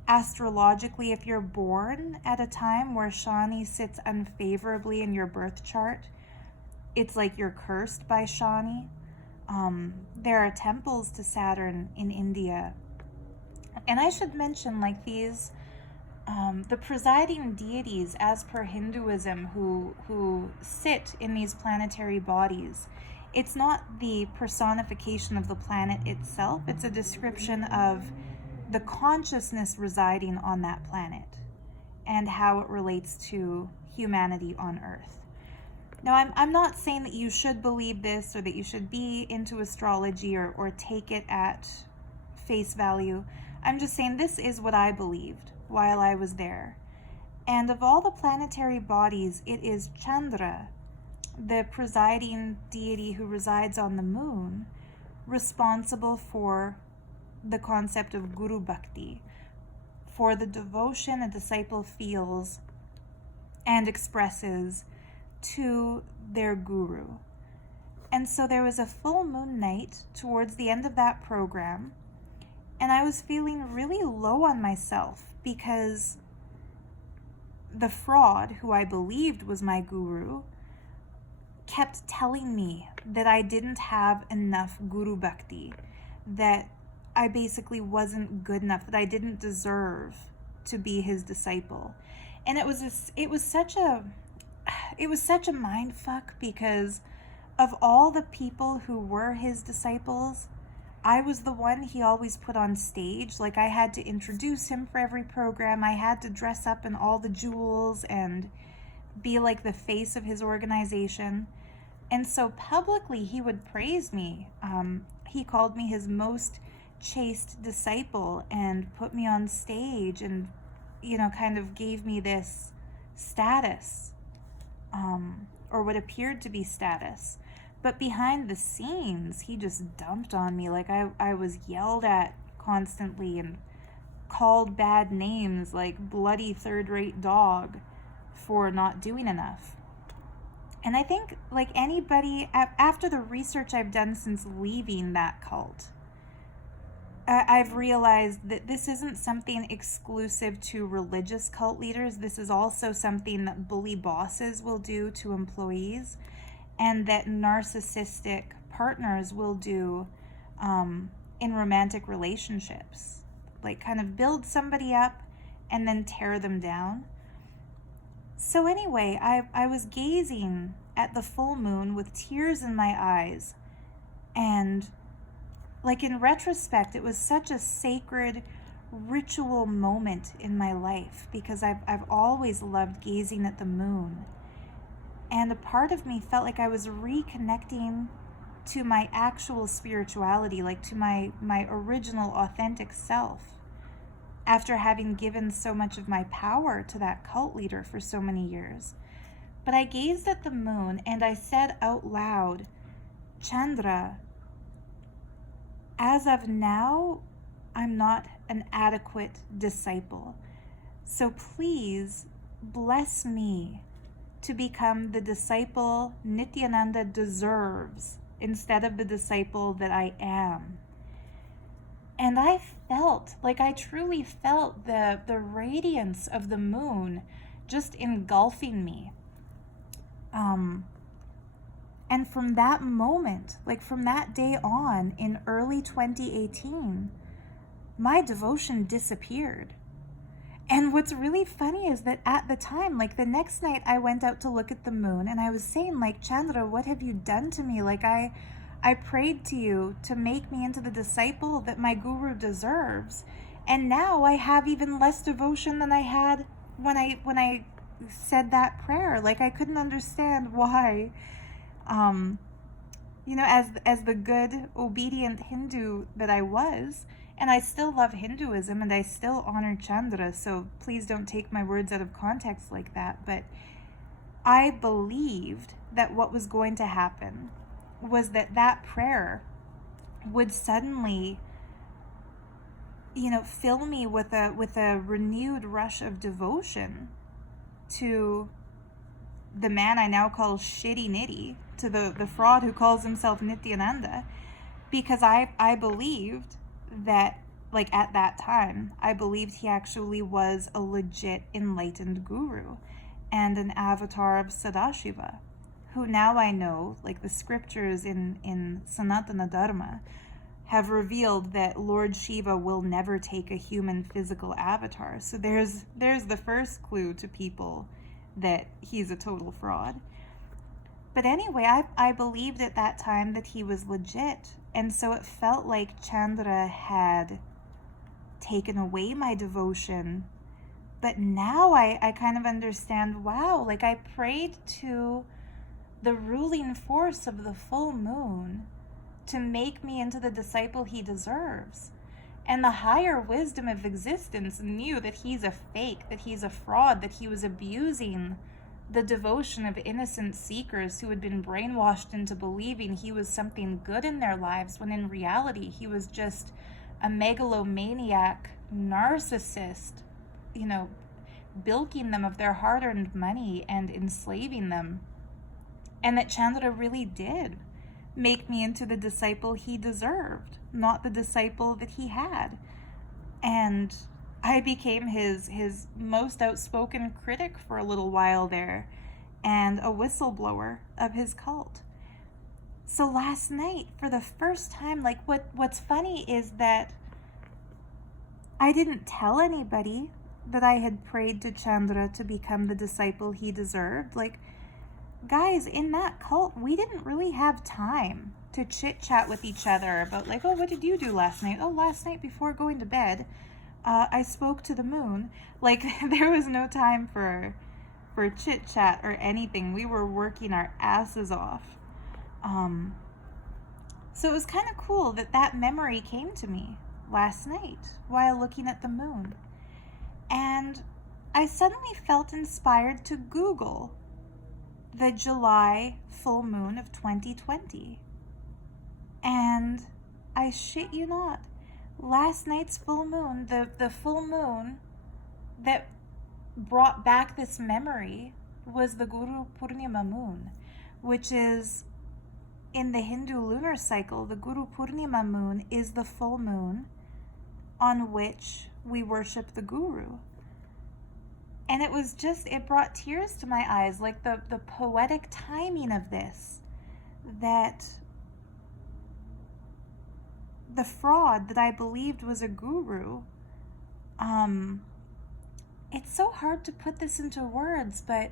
astrologically, if you're born at a time where Shani sits unfavorably in your birth chart, it's like you're cursed by Shani. There are temples to Saturn in India. And I should mention, like, these the presiding deities, as per Hinduism, who sit in these planetary bodies. It's not the personification of the planet itself. It's a description of the consciousness residing on that planet and how it relates to humanity on Earth. Now, I'm not saying that you should believe this or that you should be into astrology or take it at face value. I'm just saying this is what I believed while I was there. And of all the planetary bodies, it is Chandra, the presiding deity who resides on the moon, responsible for the concept of guru bhakti, for the devotion a disciple feels and expresses to their guru. And so there was a full moon night towards the end of that program, and I was feeling really low on myself because the fraud, who I believed was my guru, kept telling me that I didn't have enough guru bhakti, that I basically wasn't good enough, that I didn't deserve to be his disciple. And it was such a mind fuck, because of all the people who were his disciples, I was the one he always put on stage. Like, I had to introduce him for every program. I had to dress up in all the jewels and be like the face of his organization. And so publicly he would praise me. He called me his most chaste disciple and put me on stage and, kind of gave me this status, or what appeared to be status. But behind the scenes, he just dumped on me. Like, I was yelled at constantly and called bad names, like bloody third-rate dog, for not doing enough. And I think, like anybody, after the research I've done since leaving that cult, I've realized that this isn't something exclusive to religious cult leaders. This is also something that bully bosses will do to employees, and that narcissistic partners will do in romantic relationships. Like, kind of build somebody up and then tear them down. So anyway, I was gazing at the full moon with tears in my eyes, and like, in retrospect, it was such a sacred ritual moment in my life, because I've always loved gazing at the moon. And a part of me felt like I was reconnecting to my actual spirituality, like to my original authentic self, after having given so much of my power to that cult leader for so many years. But I gazed at the moon and I said out loud, "Chandra, as of now, I'm not an adequate disciple. So please bless me to become the disciple Nithyananda deserves, instead of the disciple that I am." And I truly felt the radiance of the moon just engulfing me. And from that moment, like from that day on in early 2018, my devotion disappeared. And what's really funny is that at the time, like the next night, I went out to look at the moon and I was saying, like, "Chandra, what have you done to me? Like, I prayed to you to make me into the disciple that my guru deserves. And now I have even less devotion than I had when I said that prayer." Like, I couldn't understand why, as the good, obedient Hindu that I was. And I still love Hinduism and I still honor Chandra, so please don't take my words out of context like that. But I believed that what was going to happen was that prayer would suddenly, fill me with a renewed rush of devotion to the man I now call Shitty Nitty, to the fraud who calls himself Nithyananda, because I believed that, like, at that time, I believed he actually was a legit enlightened guru and an avatar of Sadashiva, who now I know, like the scriptures in Sanatana Dharma, have revealed that Lord Shiva will never take a human physical avatar. So there's the first clue to people that he's a total fraud. But anyway, I believed at that time that he was legit. And so it felt like Chandra had taken away my devotion. But now I kind of understand, wow, like I prayed to the ruling force of the full moon to make me into the disciple he deserves. And the higher wisdom of existence knew that he's a fake, that he's a fraud, that he was abusing the devotion of innocent seekers who had been brainwashed into believing he was something good in their lives, when in reality he was just a megalomaniac narcissist, you know, bilking them of their hard-earned money and enslaving them. And that Chandra really did make me into the disciple he deserved, not the disciple that he had. And I became his most outspoken critic for a little while there, and a whistleblower of his cult. So last night, for the first time, like what's funny is that I didn't tell anybody that I had prayed to Chandra to become the disciple he deserved. Like, guys, in that cult, we didn't really have time to chit-chat with each other about, like, oh, what did you do last night? Oh, last night before going to bed, I spoke to the moon. Like, there was no time for chit-chat or anything. We were working our asses off. So it was kind of cool that memory came to me last night while looking at the moon. And I suddenly felt inspired to Google the July full moon of 2020. And I shit you not, last night's full moon, the full moon that brought back this memory was the Guru Purnima moon, which is in the Hindu lunar cycle. The Guru Purnima moon is the full moon on which we worship the Guru. And it brought tears to my eyes, like the poetic timing of this, that the fraud that I believed was a guru, it's so hard to put this into words, but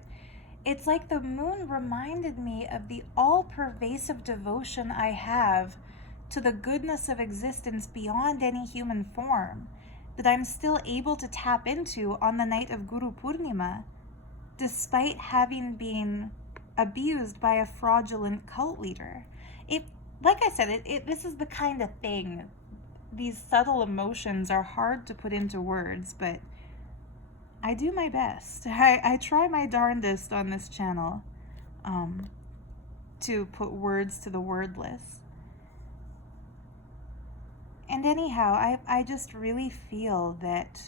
it's like the moon reminded me of the all-pervasive devotion I have to the goodness of existence beyond any human form, that I'm still able to tap into on the night of Guru Purnima, despite having been abused by a fraudulent cult leader. Like I said, this is the kind of thing, these subtle emotions are hard to put into words, but I do my best. I try my darndest on this channel to put words to the wordless. And anyhow, I just really feel that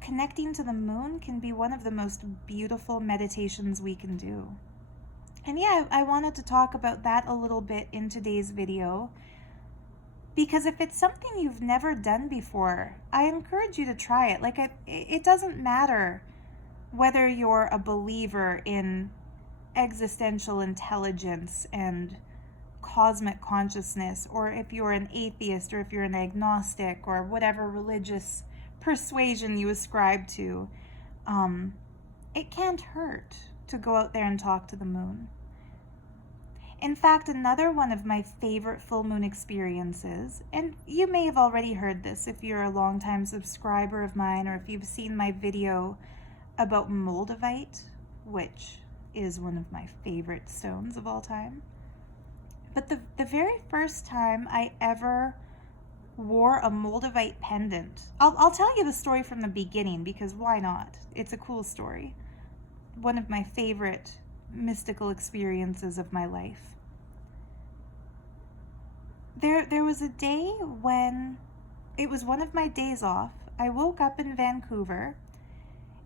connecting to the moon can be one of the most beautiful meditations we can do. And yeah, I wanted to talk about that a little bit in today's video, because if it's something you've never done before, I encourage you to try it. Like, it doesn't matter whether you're a believer in existential intelligence and cosmic consciousness, or if you're an atheist, or if you're an agnostic, or whatever religious persuasion you ascribe to. It can't hurt to go out there and talk to the moon. In fact, another one of my favorite full moon experiences, and you may have already heard this if you're a longtime subscriber of mine, or if you've seen my video about moldavite, which is one of my favorite stones of all time. But the very first time I ever wore a moldavite pendant, I'll tell you the story from the beginning, because why not? It's a cool story. One of my favorite mystical experiences of my life. There was a day when it was one of my days off. I woke up in Vancouver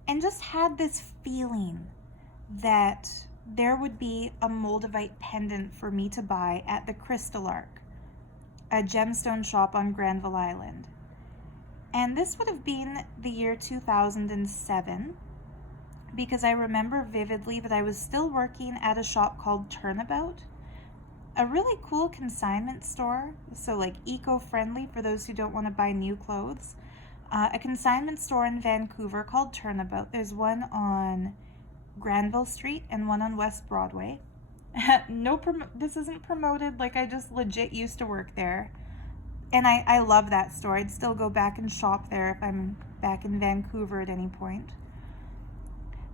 and just had this feeling that there would be a moldavite pendant for me to buy at the Crystal Arc, a gemstone shop on Granville Island. And this would have been the year 2007, because I remember vividly that I was still working at a shop called Turnabout, a really cool consignment store, so like eco-friendly for those who don't want to buy new clothes. A consignment store in Vancouver called Turnabout. There's one on Granville Street and one on West Broadway. This isn't promoted, like I just legit used to work there. And I love that store. I'd still go back and shop there if I'm back in Vancouver at any point.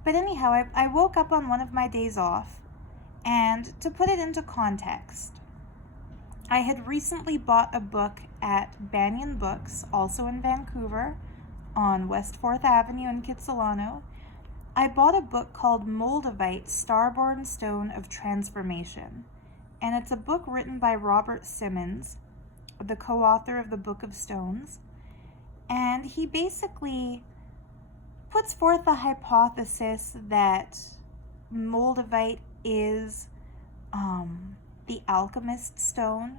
But anyhow, I woke up on one of my days off, and to put it into context, I had recently bought a book at Banyan Books, also in Vancouver, on West 4th Avenue in Kitsilano. I bought a book called Moldavite, Starborn Stone of Transformation, and it's a book written by Robert Simmons, the co-author of the Book of Stones. And he basically puts forth the hypothesis that moldavite is the alchemist stone,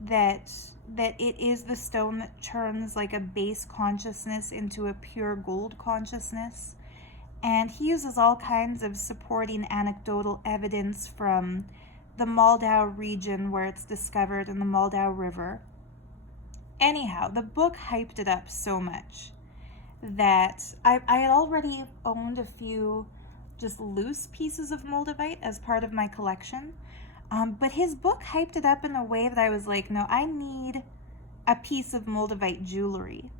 that it is the stone that turns like a base consciousness into a pure gold consciousness. And he uses all kinds of supporting anecdotal evidence from the Moldau region where it's discovered in the Moldau River. Anyhow, the book hyped it up so much that I had already owned a few just loose pieces of moldavite as part of my collection. But his book hyped it up in a way that I was like, no, I need a piece of moldavite jewelry.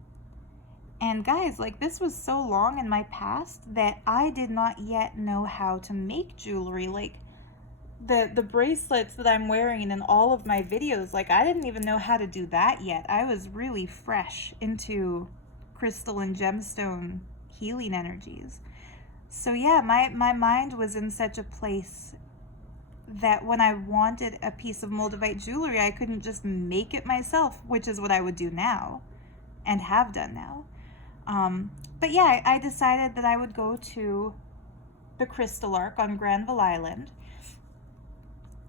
And guys, like, this was so long in my past that I did not yet know how to make jewelry. Like, the bracelets that I'm wearing in all of my videos, like, I didn't even know how to do that yet. I was really fresh into crystal and gemstone healing energies. So yeah, my mind was in such a place that when I wanted a piece of moldavite jewelry, I couldn't just make it myself, which is what I would do now and have done now. But yeah, I decided that I would go to the Crystal Arc on Granville Island.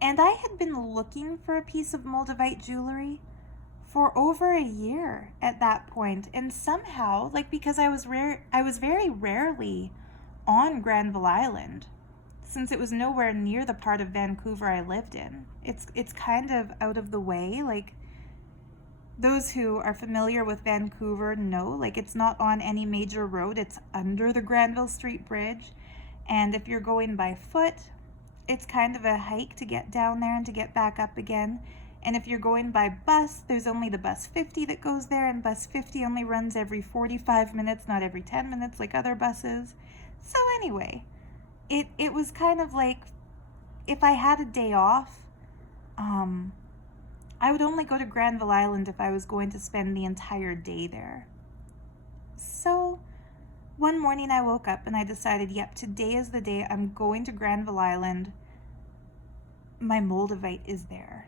And I had been looking for a piece of moldavite jewelry for over a year at that point. And somehow, like, because I was very rarely on Granville Island, since it was nowhere near the part of Vancouver I lived in. It's kind of out of the way. Like, those who are familiar with Vancouver know, like, it's not on any major road. It's under the Granville Street Bridge. And if you're going by foot, it's kind of a hike to get down there and to get back up again. And if you're going by bus, there's only the bus 50 that goes there, and bus 50 only runs every 45 minutes, not every 10 minutes like other buses. So anyway, it was kind of like, if I had a day off, I would only go to Granville Island if I was going to spend the entire day there. So one morning I woke up and I decided, yep, today is the day I'm going to Granville Island. My moldavite is there.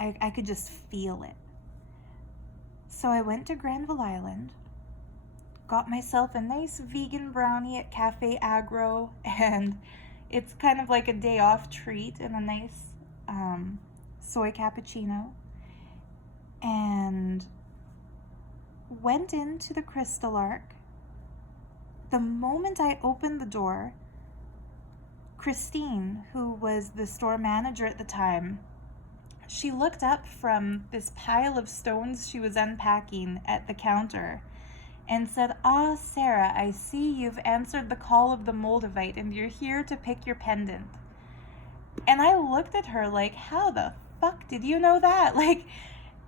I could just feel it. So I went to Granville Island, got myself a nice vegan brownie at Cafe Agro, and it's kind of like a day off treat, and a nice soy cappuccino, and went into the Crystal Arc. The moment I opened the door, Christine, who was the store manager at the time, she looked up from this pile of stones she was unpacking at the counter and said, "Ah, Sarah, I see you've answered the call of the moldavite and you're here to pick your pendant." And I looked at her like, how the fuck did you know that? Like,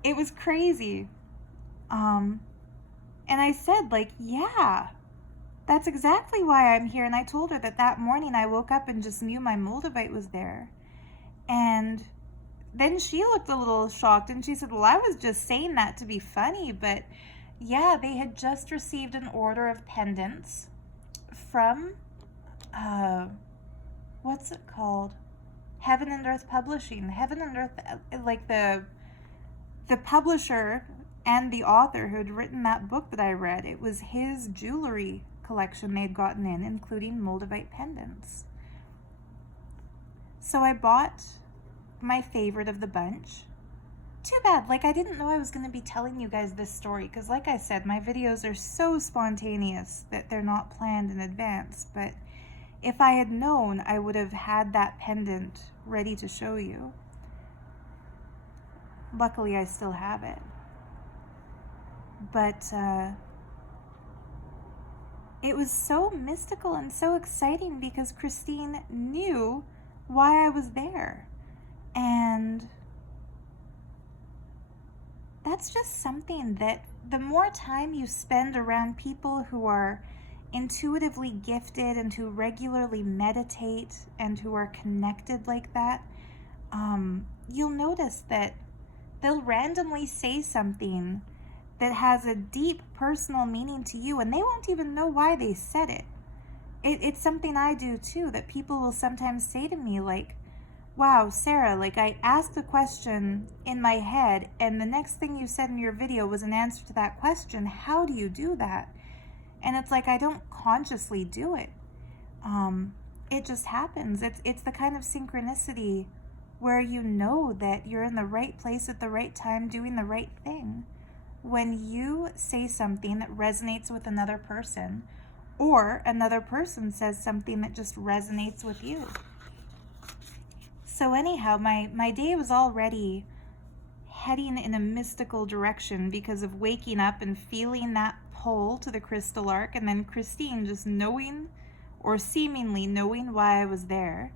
it was crazy. And I said, like, yeah, that's exactly why I'm here. And I told her that morning I woke up and just knew my moldavite was there. And then she looked a little shocked and she said, well, I was just saying that to be funny, but yeah, they had just received an order of pendants from, what's it called? Heaven and Earth Publishing. Heaven and Earth, like the publisher and the author who had written that book that I read, it was his jewelry collection they had gotten in, including moldavite pendants. So I bought my favorite of the bunch. Too bad, like, I didn't know I was going to be telling you guys this story, because like I said, my videos are so spontaneous that they're not planned in advance, but if I had known, I would have had that pendant ready to show you. Luckily, I still have it. But it was so mystical and so exciting because Christine knew why I was there. And that's just something that the more time you spend around people who are intuitively gifted and who regularly meditate and who are connected like that, you'll notice that they'll randomly say something that has a deep personal meaning to you and they won't even know why they said it. It's something I do too, that people will sometimes say to me like, wow, Sarah, like I asked a question in my head, and the next thing you said in your video was an answer to that question. How do you do that? And it's like, I don't consciously do it. It just happens. It's the kind of synchronicity where you know that you're in the right place at the right time doing the right thing. When you say something that resonates with another person, or another person says something that just resonates with you. So anyhow, my day was already heading in a mystical direction because of waking up and feeling that pull to the crystal arc, and then Christine just knowing, or seemingly knowing why I was there.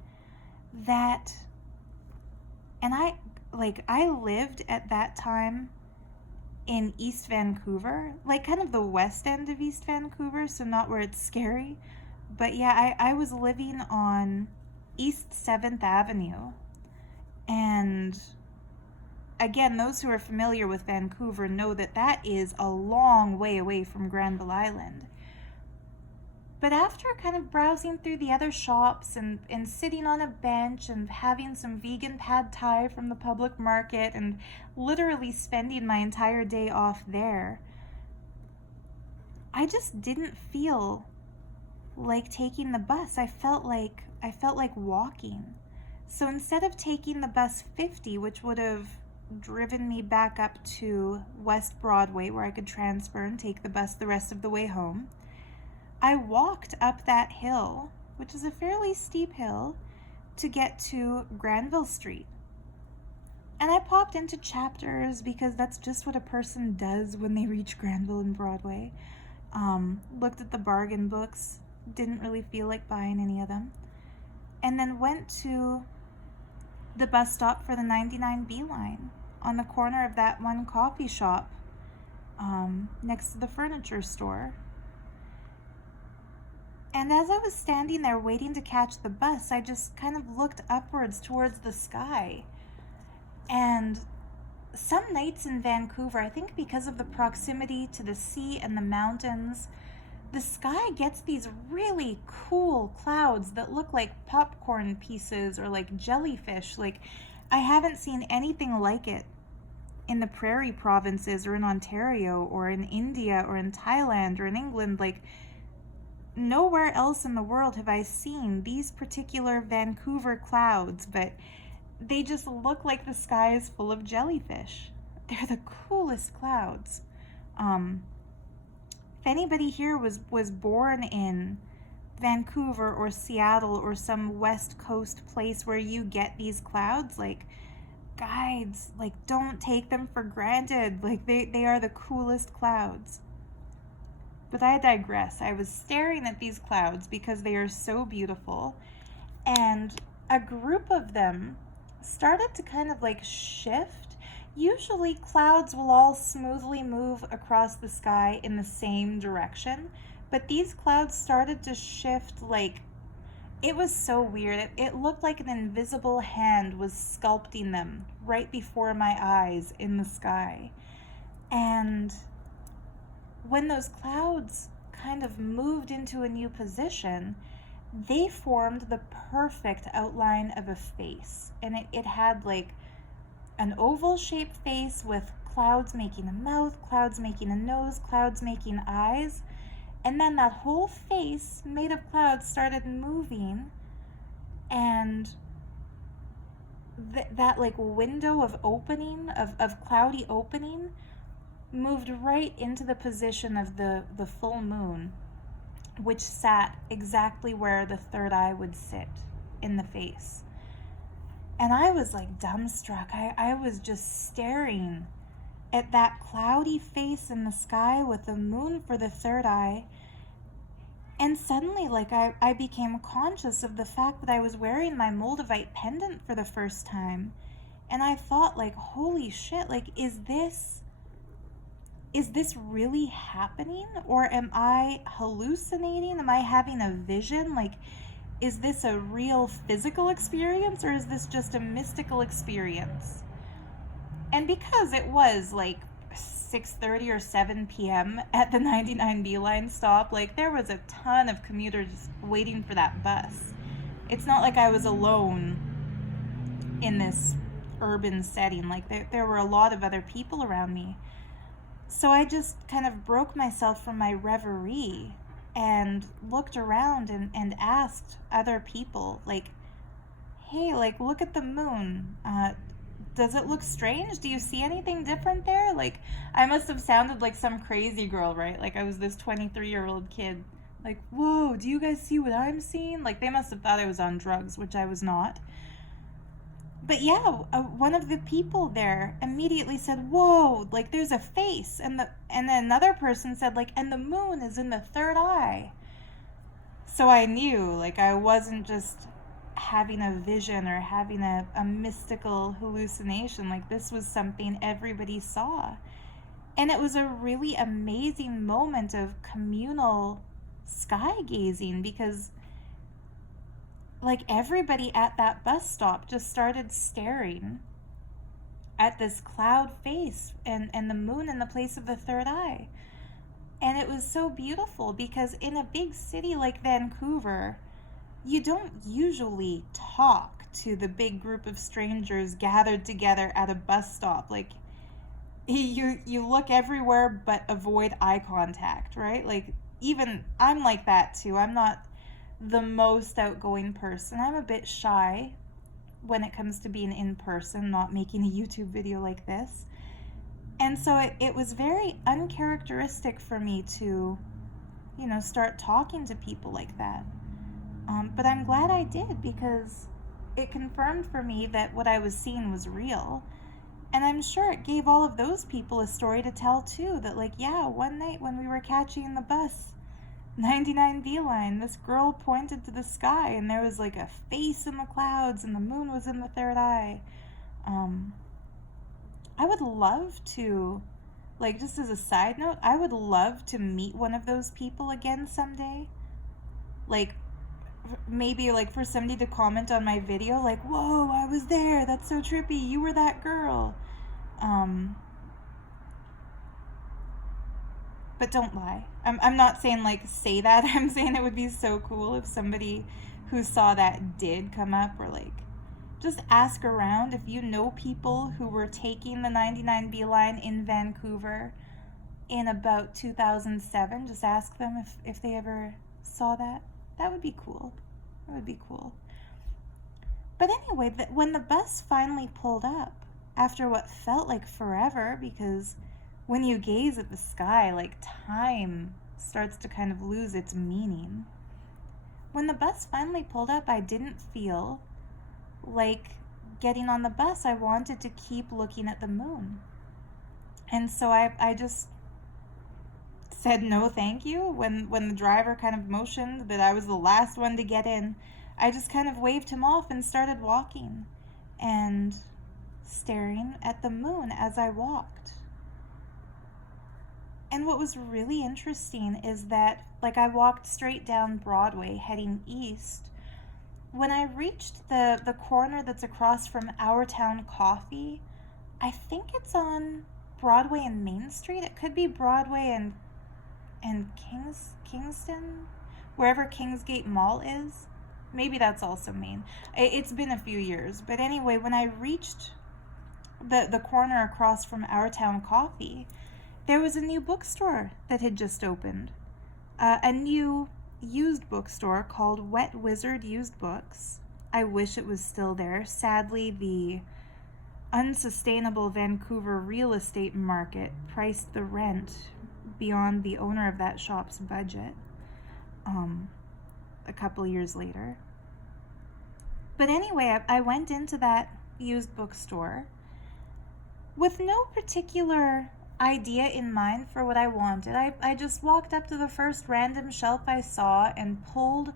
And I lived at that time in East Vancouver, like kind of the west end of East Vancouver, so not where it's scary. But yeah, I was living on East 7th Avenue. And again, those who are familiar with Vancouver know that that is a long way away from Granville Island. But after kind of browsing through the other shops and sitting on a bench and having some vegan pad thai from the public market and literally spending my entire day off there, I just didn't feel like taking the bus. I felt like walking. So instead of taking the bus 50, which would have driven me back up to West Broadway where I could transfer and take the bus the rest of the way home, I walked up that hill, which is a fairly steep hill, to get to Granville Street. And I popped into Chapters because that's just what a person does when they reach Granville and Broadway. Looked at the bargain books, didn't really feel like buying any of them. And then went to the bus stop for the 99B line on the corner of that one coffee shop next to the furniture store. And as I was standing there waiting to catch the bus, I just kind of looked upwards towards the sky. And some nights in Vancouver, I think because of the proximity to the sea and the mountains, the sky gets these really cool clouds that look like popcorn pieces or like jellyfish. Like, I haven't seen anything like it in the prairie provinces or in Ontario or in India or in Thailand or in England. Like, nowhere else in the world have I seen these particular Vancouver clouds, but they just look like the sky is full of jellyfish. They're the coolest clouds. If anybody here was born in Vancouver or Seattle or some West Coast place where you get these clouds, like, guides, like, don't take them for granted. Like, they are the coolest clouds. But I digress. I was staring at these clouds because they are so beautiful, and a group of them started to kind of like shift. Usually clouds will all smoothly move across the sky in the same direction, but these clouds started to shift. Like, it was so weird. It looked like an invisible hand was sculpting them right before my eyes in the sky. And when those clouds kind of moved into a new position, they formed the perfect outline of a face. And it had like an oval shaped face with clouds making a mouth, clouds making a nose, clouds making eyes. And then that whole face made of clouds started moving, and that like window of opening, of cloudy opening, moved right into the position of the full moon, which sat exactly where the third eye would sit in the face. And I was like dumbstruck. I was just staring at that cloudy face in the sky with the moon for the third eye. And suddenly, like, I became conscious of the fact that I was wearing my Moldavite pendant for the first time. And I thought, like, holy shit, like, is this really happening? Or am I hallucinating? Am I having a vision? Like, is this a real physical experience, or is this just a mystical experience? And because it was like 6:30 or 7 p.m. at the 99B line stop, like, there was a ton of commuters waiting for that bus. It's not like I was alone in this urban setting. Like there were a lot of other people around me. So I just kind of broke myself from my reverie and looked around and asked other people, like, hey, like, look at the moon. Does it look strange? Do you see anything different there? Like, I must have sounded like some crazy girl, right? Like I was this 23-year-old kid. Like, whoa, do you guys see what I'm seeing? Like, they must have thought I was on drugs, which I was not. But yeah, one of the people there immediately said, whoa, like there's a face. And then another person said, like, and the moon is in the third eye. So I knew, like, I wasn't just having a vision or having a mystical hallucination. Like, this was something everybody saw. And it was a really amazing moment of communal sky gazing, because like everybody at that bus stop just started staring at this cloud face and the moon in the place of the third eye. And it was so beautiful, because in a big city like Vancouver, you don't usually talk to the big group of strangers gathered together at a bus stop. Like, you look everywhere but avoid eye contact, right? Like, even I'm like that too. I'm not the most outgoing person. I'm a bit shy when it comes to being in person, not making a YouTube video like this. And so it was very uncharacteristic for me to, start talking to people like that. But I'm glad I did, because it confirmed for me that what I was seeing was real. And I'm sure it gave all of those people a story to tell too, that like, yeah, one night when we were catching the bus, 99B line, this girl pointed to the sky and there was like a face in the clouds and the moon was in the third eye. I would love to, like, just as a side note, I would love to meet one of those people again someday. Like, maybe like for somebody to comment on my video, like, whoa, I was there, that's so trippy, you were that girl. But don't lie. I'm not saying like say that. I'm saying it would be so cool if somebody who saw that did come up, or like just ask around if you know people who were taking the 99B line in Vancouver in about 2007. Just ask them if they ever saw that. That would be cool. That would be cool. But anyway, when the bus finally pulled up, after what felt like forever, because when you gaze at the sky, like time starts to kind of lose its meaning. When the bus finally pulled up, I didn't feel like getting on the bus. I wanted to keep looking at the moon. And so I just said no thank you. When the driver kind of motioned that I was the last one to get in, I just kind of waved him off and started walking and staring at the moon as I walked. And what was really interesting is that, like, I walked straight down Broadway heading east. When I reached the corner that's across from Our Town Coffee, I think it's on Broadway and Main Street. It could be Broadway and Kingston, wherever Kingsgate Mall is. Maybe that's also Main. It's been a few years. But anyway, when I reached the corner across from Our Town Coffee, there was a new bookstore that had just opened. A new used bookstore called Wet Wizard Used Books. I wish it was still there. Sadly, the unsustainable Vancouver real estate market priced the rent beyond the owner of that shop's budget a couple years later. But anyway, I went into that used bookstore with no particular idea in mind for what I wanted. I just walked up to the first random shelf I saw and pulled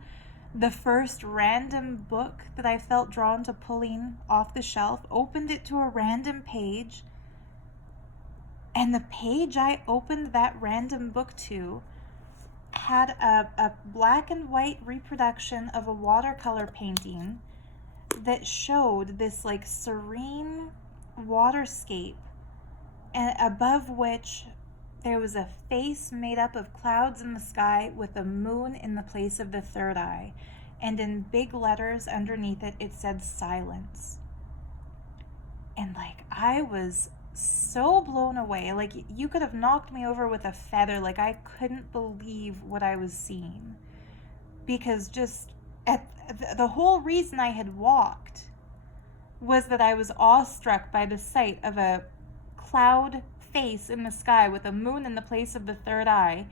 the first random book that I felt drawn to pulling off the shelf, opened it to a random page, and the page I opened that random book to had a black and white reproduction of a watercolor painting that showed this like serene waterscape, and above which there was a face made up of clouds in the sky with a moon in the place of the third eye. And in big letters underneath it, it said silence. And like, I was so blown away. Like, you could have knocked me over with a feather. Like, I couldn't believe what I was seeing. Because just the whole reason I had walked was that I was awestruck by the sight of a cloud face in the sky with a moon in the place of the third eye.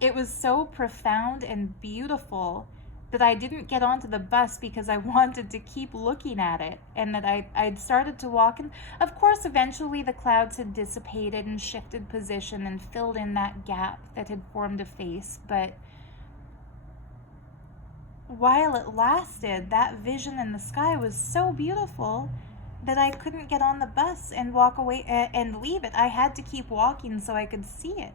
It was so profound and beautiful that I didn't get onto the bus because I wanted to keep looking at it, and that I'd started to walk. And of course, eventually the clouds had dissipated and shifted position and filled in that gap that had formed a face. But while it lasted, that vision in the sky was so beautiful that I couldn't get on the bus and walk away and leave it. I had to keep walking so I could see it.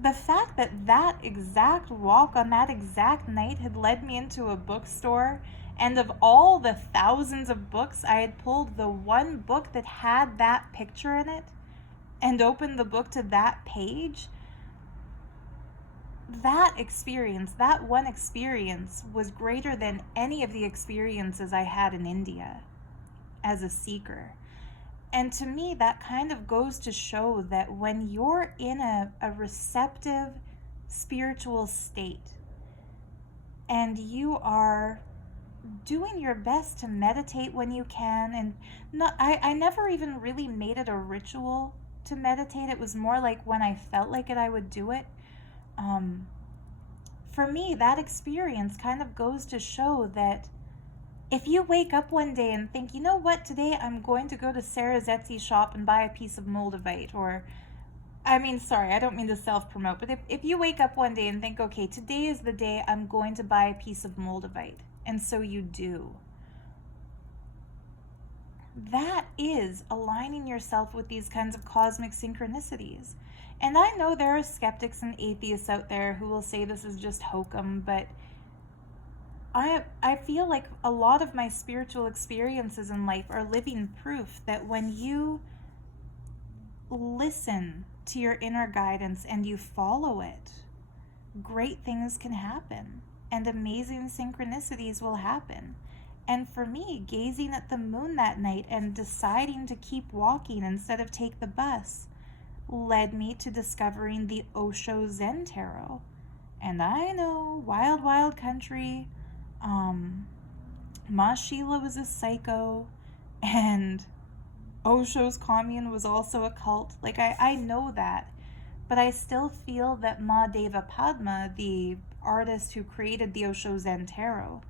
The fact that that exact walk on that exact night had led me into a bookstore, and of all the thousands of books, I had pulled the one book that had that picture in it and opened the book to that page. That experience, that one experience, was greater than any of the experiences I had in India as a seeker. And to me, that kind of goes to show that when you're in a receptive spiritual state and you are doing your best to meditate when you can, and I never even really made it a ritual to meditate. It was more like when I felt like it, I would do it. For me, that experience kind of goes to show that if you wake up one day and think, you know what, today I'm going to go to Sarah's Etsy shop and buy a piece of moldavite, or, I don't mean to self-promote, but if you wake up one day and think, okay, today is the day I'm going to buy a piece of moldavite, and so you do, that is aligning yourself with these kinds of cosmic synchronicities. And I know there are skeptics and atheists out there who will say this is just hokum, but I feel like a lot of my spiritual experiences in life are living proof that when you listen to your inner guidance and you follow it, great things can happen and amazing synchronicities will happen. And for me, gazing at the moon that night and deciding to keep walking instead of take the bus led me to discovering the Osho Zen Tarot. And I know, wild, wild country, Ma Sheila was a psycho, and Osho's commune was also a cult. Like, I know that, but I still feel that Ma Deva Padma, the artist who created the Osho Zen Tarot,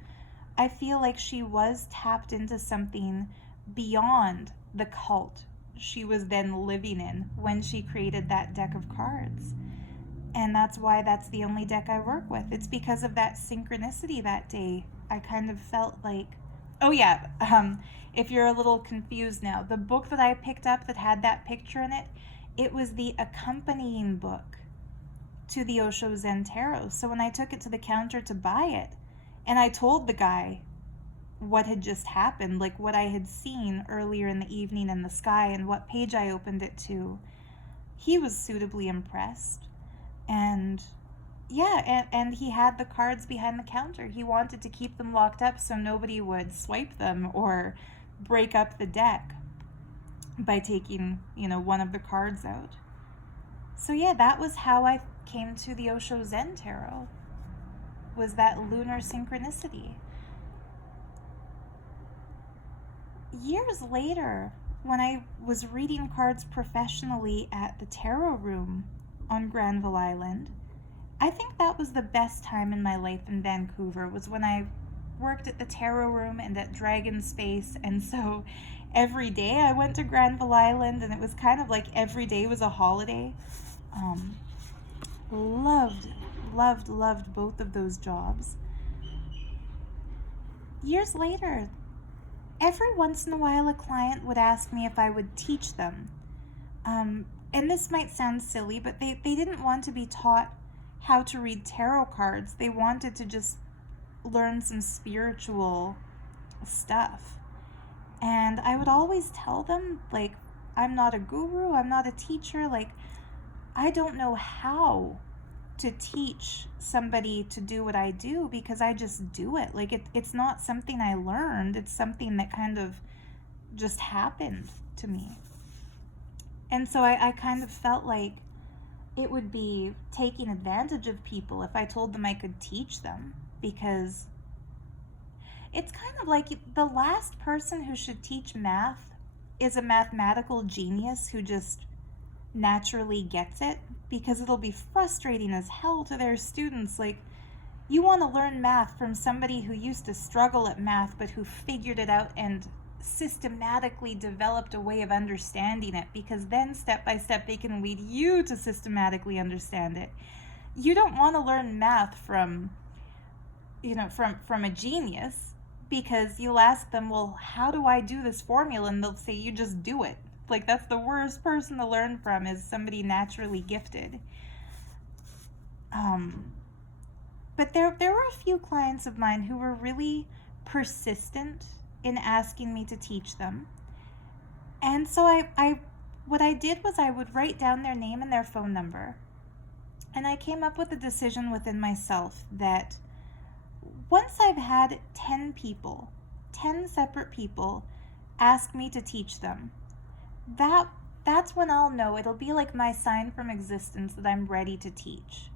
I feel like she was tapped into something beyond the cult she was then living in when she created that deck of cards. And that's why that's the only deck I work with. It's because of that synchronicity that day. I kind of felt like, oh yeah, if you're a little confused now, the book that I picked up that had that picture in it, it was the accompanying book to the Osho Zen Tarot. So when I took it to the counter to buy it, and I told the guy what had just happened, like what I had seen earlier in the evening in the sky and what page I opened it to, he was suitably impressed. And yeah, and he had the cards behind the counter. He wanted to keep them locked up so nobody would swipe them or break up the deck by taking, one of the cards out. So yeah, that was how I came to the Osho Zen Tarot, was that lunar synchronicity. Years later, when I was reading cards professionally at the tarot room on Granville Island, I think that was the best time in my life in Vancouver, was when I worked at the tarot room and at Dragon Space. And so every day I went to Granville Island, and it was kind of like every day was a holiday. Loved both of those jobs. Years later, every once in a while a client would ask me if I would teach them. And this might sound silly, but they didn't want to be taught how to read tarot cards. They wanted to just learn some spiritual stuff. And I would always tell them, like, I'm not a guru, I'm not a teacher, like, I don't know how to teach somebody to do what I do, because I just do it. Like, it's not something I learned, it's something that kind of just happened to me. And so I kind of felt like it would be taking advantage of people if I told them I could teach them, because it's kind of like the last person who should teach math is a mathematical genius who just naturally gets it, because it'll be frustrating as hell to their students. Like, you want to learn math from somebody who used to struggle at math but who figured it out and systematically developed a way of understanding it, because then step by step they can lead you to systematically understand it. You don't want to learn math from a genius, because you'll ask them, well, how do I do this formula? And they'll say, you just do it. Like, that's the worst person to learn from, is somebody naturally gifted. But there were a few clients of mine who were really persistent in asking me to teach them. And so what I did was I would write down their name and their phone number. And I came up with a decision within myself that once I've had 10 separate people ask me to teach them, that's when I'll know. It'll be like my sign from existence that I'm ready to teach.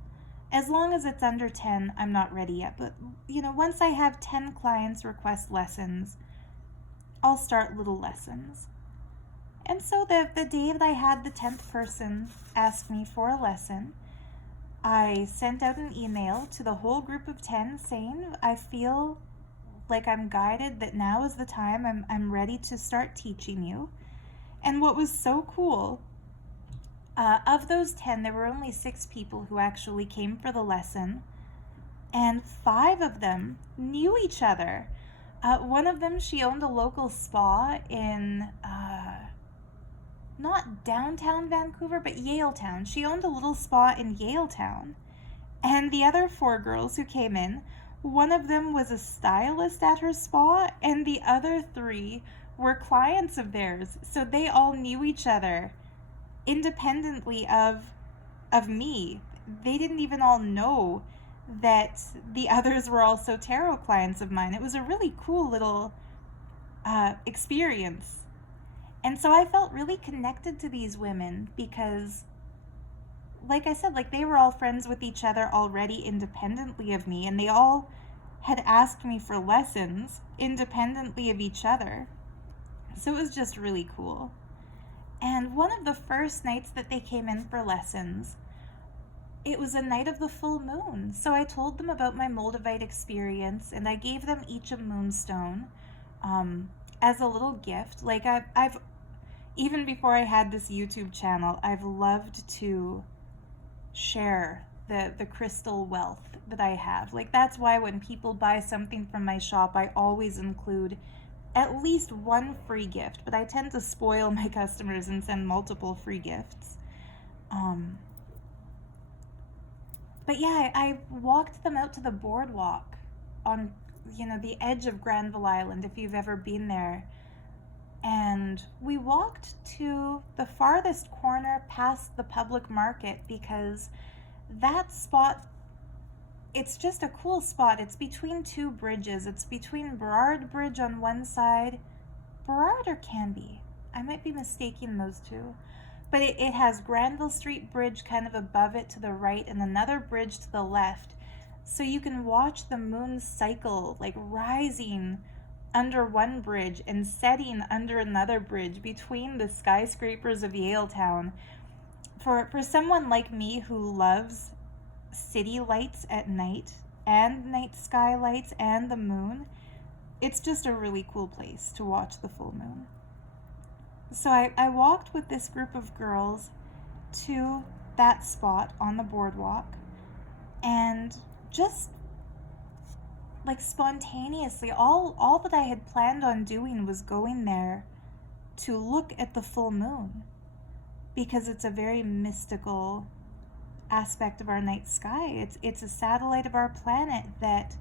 As long as it's under 10, I'm not ready yet. But, once I have 10 clients request lessons, I'll start little lessons. And so the day that I had the 10th person ask me for a lesson, I sent out an email to the whole group of 10 saying, I feel like I'm guided, that now is the time, I'm ready to start teaching you. And what was so cool, of those 10, there were only 6 people who actually came for the lesson, and 5 of them knew each other. One of them, she owned a local spa in, not downtown Vancouver, but Yaletown. She owned a little spa in Yaletown. And the other 4 girls who came in, one of them was a stylist at her spa, and the other 3 were clients of theirs. So they all knew each other independently of me. They didn't even all know that the others were also tarot clients of mine. It was a really cool little experience. And so I felt really connected to these women because, like I said, like, they were all friends with each other already independently of me, and they all had asked me for lessons independently of each other. So it was just really cool. And one of the first nights that they came in for lessons, it was a night of the full moon. So I told them about my Moldavite experience, and I gave them each a moonstone as a little gift. Like, I've even before I had this YouTube channel, I've loved to share the crystal wealth that I have. Like, that's why when people buy something from my shop, I always include at least one free gift, but I tend to spoil my customers and send multiple free gifts. But yeah, I walked them out to the boardwalk on, the edge of Granville Island, if you've ever been there. And we walked to the farthest corner past the public market, because that spot, it's just a cool spot. It's between 2 bridges. It's between Burrard Bridge on one side, Burrard or Canby, I might be mistaking those two, but it has Granville Street Bridge kind of above it to the right, and another bridge to the left. So you can watch the moon's cycle, like rising under one bridge and setting under another bridge between the skyscrapers of Yaletown. For someone like me who loves city lights at night and night sky lights and the moon, it's just a really cool place to watch the full moon. So I walked with this group of girls to that spot on the boardwalk, and just like spontaneously, all that I had planned on doing was going there to look at the full moon, because it's a very mystical aspect of our night sky. It's a satellite of our planet that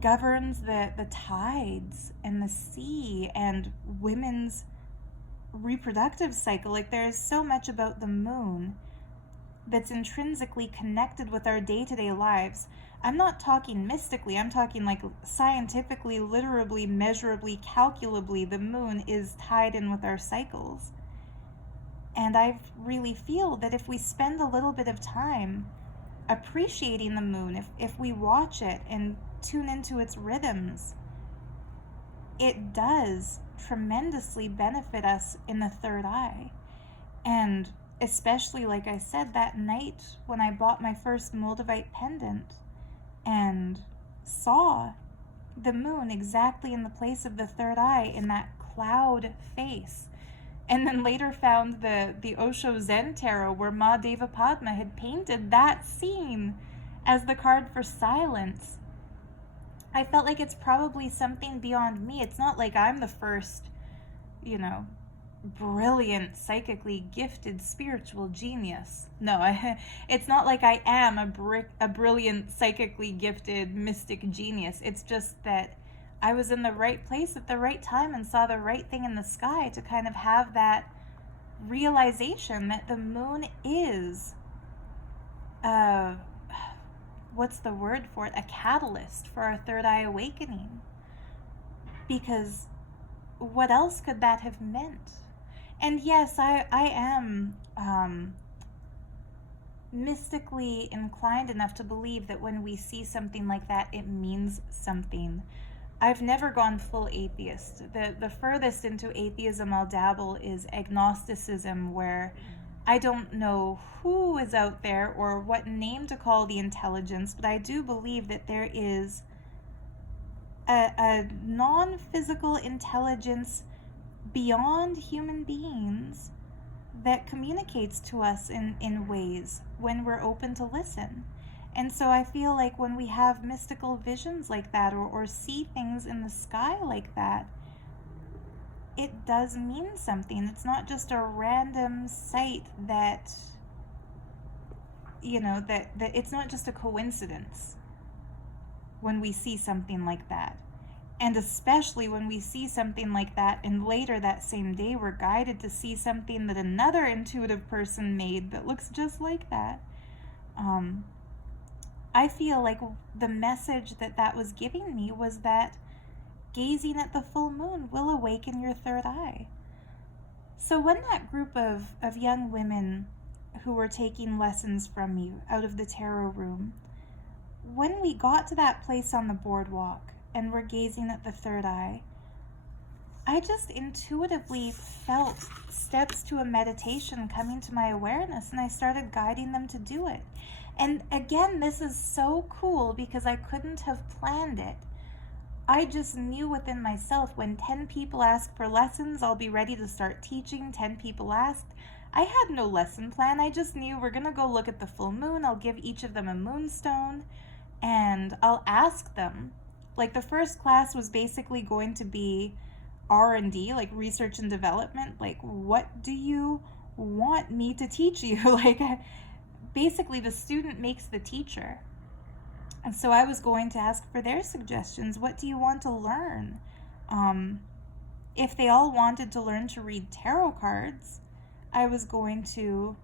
governs the tides and the sea and women's reproductive cycle. Like, there's so much about the moon that's intrinsically connected with our day-to-day lives. I'm not talking mystically, I'm talking like scientifically, literally, measurably, calculably. The moon is tied in with our cycles. And I really feel that if we spend a little bit of time appreciating the moon, if we watch it and tune into its rhythms, it does tremendously benefit us in the third eye. And especially, like I said, that night when I bought my first moldavite pendant and saw the moon exactly in the place of the third eye in that cloud face, and then later found the Osho Zen Tarot where Ma Deva Padma had painted that scene as the card for silence. I felt like it's probably something beyond me. It's not like I'm the first, brilliant, psychically gifted spiritual genius. No, it's not like I am a brilliant, psychically gifted mystic genius. It's just that I was in the right place at the right time and saw the right thing in the sky to kind of have that realization that the moon is, what's the word for it? A catalyst for our third eye awakening. Because what else could that have meant? And yes, I am mystically inclined enough to believe that when we see something like that, it means something. I've never gone full atheist. The furthest into atheism I'll dabble is agnosticism, where I don't know who is out there or what name to call the intelligence, but I do believe that there is a non-physical intelligence beyond human beings that communicates to us in ways when we're open to listen. And so I feel like when we have mystical visions like that, or see things in the sky like that, it does mean something. It's not just a random sight that, that it's not just a coincidence when we see something like that. And especially when we see something like that and later that same day we're guided to see something that another intuitive person made that looks just like that. I feel like the message that was giving me was that gazing at the full moon will awaken your third eye. So when that group of young women who were taking lessons from me out of the tarot room, when we got to that place on the boardwalk and were gazing at the third eye, I just intuitively felt steps to a meditation coming to my awareness, and I started guiding them to do it. And again, this is so cool because I couldn't have planned it. I just knew within myself, when 10 people ask for lessons, I'll be ready to start teaching. 10 people asked. I had no lesson plan. I just knew we're going to go look at the full moon. I'll give each of them a moonstone and I'll ask them. Like, the first class was basically going to be R&D, like research and development. Like, what do you want me to teach you? Like, basically the student makes the teacher. And so I was going to ask for their suggestions. What do you want to learn? If they all wanted to learn to read tarot cards, I was going to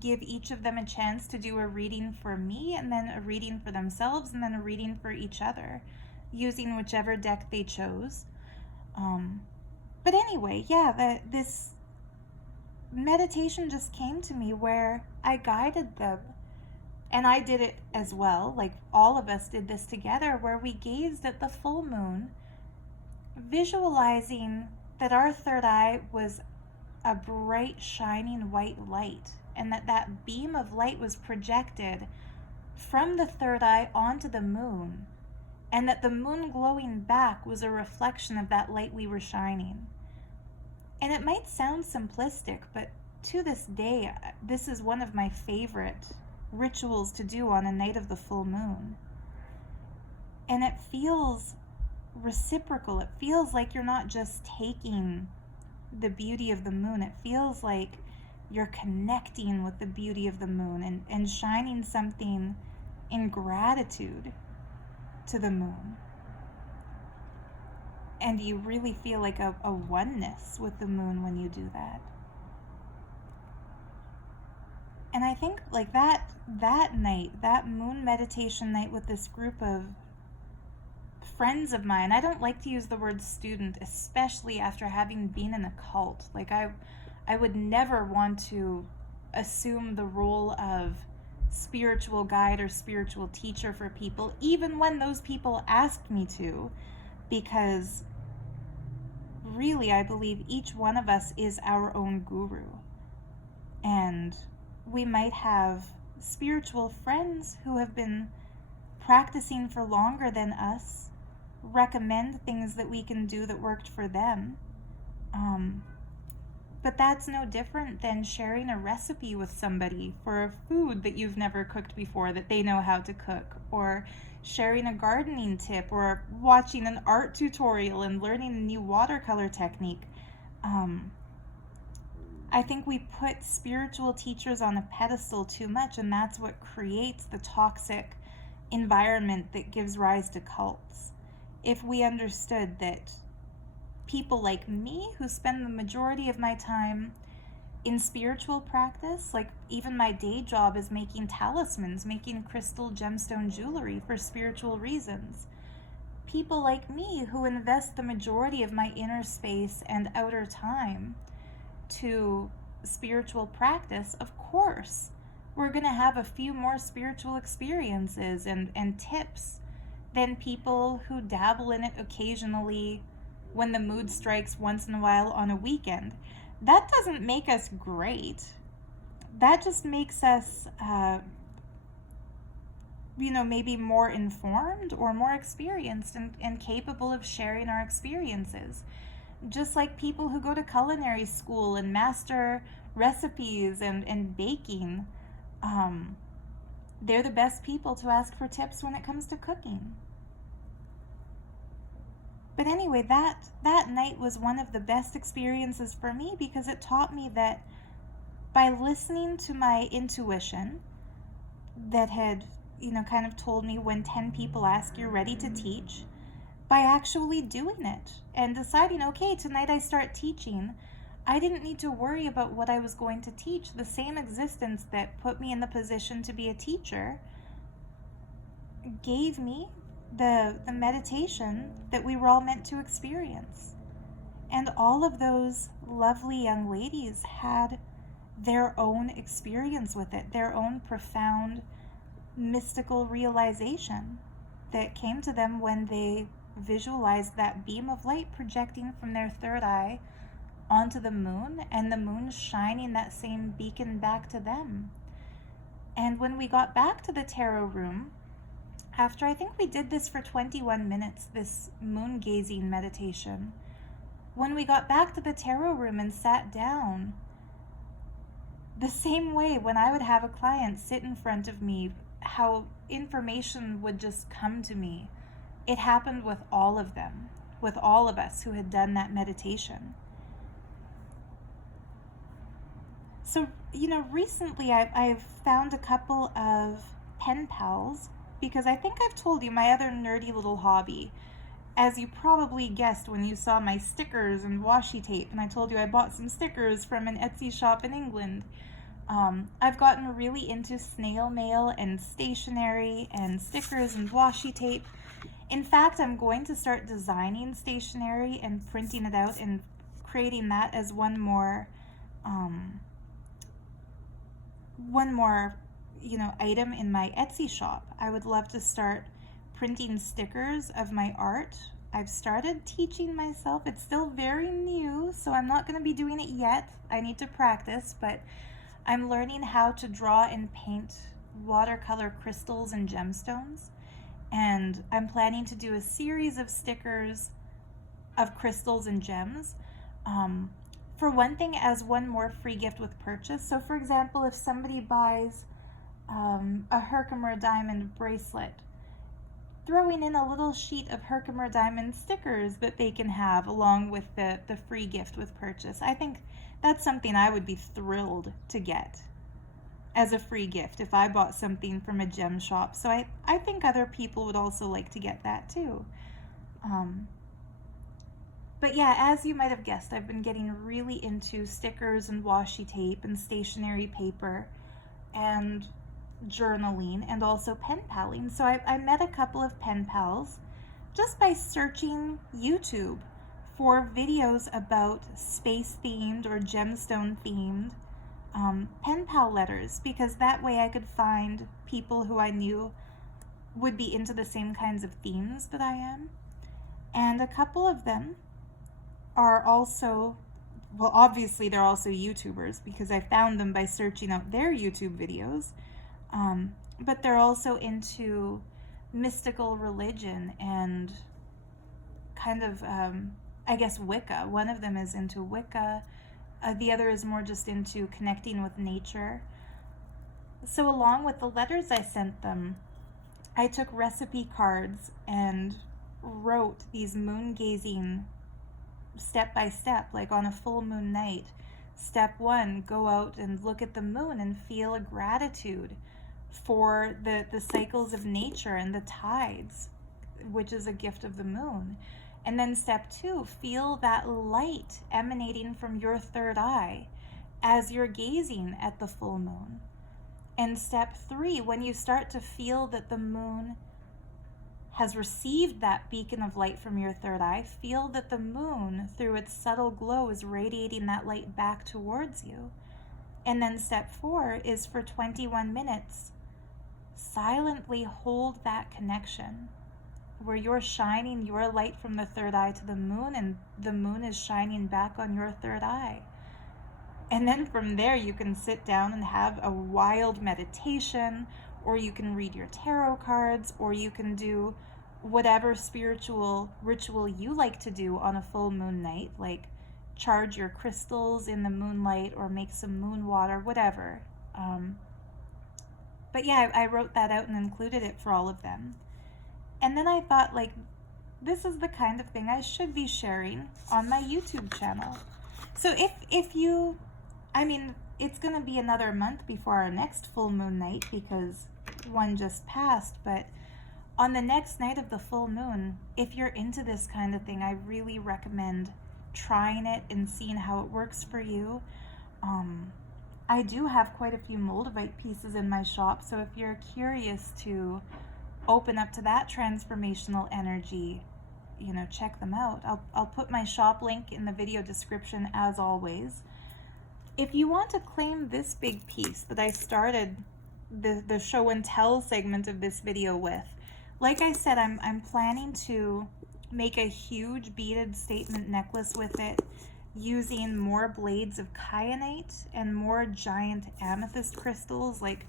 give each of them a chance to do a reading for me, and then a reading for themselves, and then a reading for each other, using whichever deck they chose. But anyway, yeah, this meditation just came to me where I guided them. And I did it as well, like all of us did this together, where we gazed at the full moon, visualizing that our third eye was a bright, shining white light, and that beam of light was projected from the third eye onto the moon, and that the moon glowing back was a reflection of that light we were shining. And it might sound simplistic, but to this day, this is one of my favorite rituals to do on a night of the full moon. And it feels reciprocal. It feels like you're not just taking the beauty of the moon. It feels like you're connecting with the beauty of the moon and shining something in gratitude to the moon. And you really feel like a oneness with the moon when you do that. And I think like that night, that moon meditation night with this group of friends of mine, I don't like to use the word student, especially after having been in a cult. Like I would never want to assume the role of spiritual guide or spiritual teacher for people, even when those people asked me to, because really I believe each one of us is our own guru. And we might have spiritual friends who have been practicing for longer than us recommend things that we can do that worked for them. But that's no different than sharing a recipe with somebody for a food that you've never cooked before that they know how to cook, or sharing a gardening tip, or watching an art tutorial and learning a new watercolor technique. I think we put spiritual teachers on a pedestal too much, and that's what creates the toxic environment that gives rise to cults. If we understood that people like me, who spend the majority of my time in spiritual practice, like even my day job is making talismans, making crystal gemstone jewelry for spiritual reasons. People like me who invest the majority of my inner space and outer time to spiritual practice, of course, we're going to have a few more spiritual experiences and tips than people who dabble in it occasionally when the mood strikes once in a while on a weekend. That doesn't make us great. That just makes us, maybe more informed or more experienced and capable of sharing our experiences. Just like people who go to culinary school and master recipes and baking, they're the best people to ask for tips when it comes to cooking. But anyway, that night was one of the best experiences for me because it taught me that by listening to my intuition that had, kind of told me when 10 people ask, you're ready to teach, by actually doing it and deciding, okay, tonight I start teaching, I didn't need to worry about what I was going to teach. The same existence that put me in the position to be a teacher gave me the meditation that we were all meant to experience. And all of those lovely young ladies had their own experience with it, their own profound mystical realization that came to them when they visualized that beam of light projecting from their third eye onto the moon, and the moon shining that same beacon back to them. And when we got back to the tarot room, after I think we did this for 21 minutes, this moon gazing meditation, when we got back to the tarot room and sat down, the same way when I would have a client sit in front of me, how information would just come to me, it happened with all of them, with all of us who had done that meditation. So, recently I've found a couple of pen pals, because I think I've told you my other nerdy little hobby. As you probably guessed when you saw my stickers and washi tape, and I told you I bought some stickers from an Etsy shop in England. I've gotten really into snail mail and stationery and stickers and washi tape. In fact, I'm going to start designing stationery and printing it out and creating that as one more item in my Etsy shop. I would love to start printing stickers of my art. I've started teaching myself. It's still very new, so I'm not going to be doing it yet. I need to practice, but I'm learning how to draw and paint watercolor crystals and gemstones. And I'm planning to do a series of stickers of crystals and gems. For one thing, as one more free gift with purchase. So for example, if somebody buys a Herkimer diamond bracelet, throwing in a little sheet of Herkimer diamond stickers that they can have along with the free gift with purchase. I think that's something I would be thrilled to get as a free gift if I bought something from a gem shop. So I think other people would also like to get that too. But yeah, as you might have guessed, I've been getting really into stickers and washi tape and stationery paper. and journaling and also pen paling. So I met a couple of pen pals just by searching YouTube for videos about space themed or gemstone themed pen pal letters, because that way I could find people who I knew would be into the same kinds of themes that I am. And a couple of them are also, well, obviously they're also YouTubers because I found them by searching out their YouTube videos. But they're also into mystical religion and kind of, I guess, Wicca. One of them is into Wicca. The other is more just into connecting with nature. So along with the letters I sent them, I took recipe cards and wrote these moon gazing step by step, like on a full moon night. Step 1, go out and look at the moon and feel a gratitude for the cycles of nature and the tides, which is a gift of the moon. And then step 2, feel that light emanating from your third eye as you're gazing at the full moon. And step 3, when you start to feel that the moon has received that beacon of light from your third eye, feel that the moon, through its subtle glow, is radiating that light back towards you. And then step 4 is for 21 minutes, silently hold that connection where you're shining your light from the third eye to the moon and the moon is shining back on your third eye. And then from there you can sit down and have a wild meditation, or you can read your tarot cards, or you can do whatever spiritual ritual you like to do on a full moon night, like charge your crystals in the moonlight or make some moon water, whatever. But yeah, I wrote that out and included it for all of them. And then I thought, like, this is the kind of thing I should be sharing on my YouTube channel. So if you, I mean, it's going to be another month before our next full moon night because one just passed, but on the next night of the full moon, if you're into this kind of thing, I really recommend trying it and seeing how it works for you. I do have quite a few moldavite pieces in my shop, so if you're curious to open up to that transformational energy, you know, check them out. I'll put my shop link in the video description as always. If you want to claim this big piece that I started the show and tell segment of this video with, like I said, I'm planning to make a huge beaded statement necklace with it using more blades of kyanite and more giant amethyst crystals. Like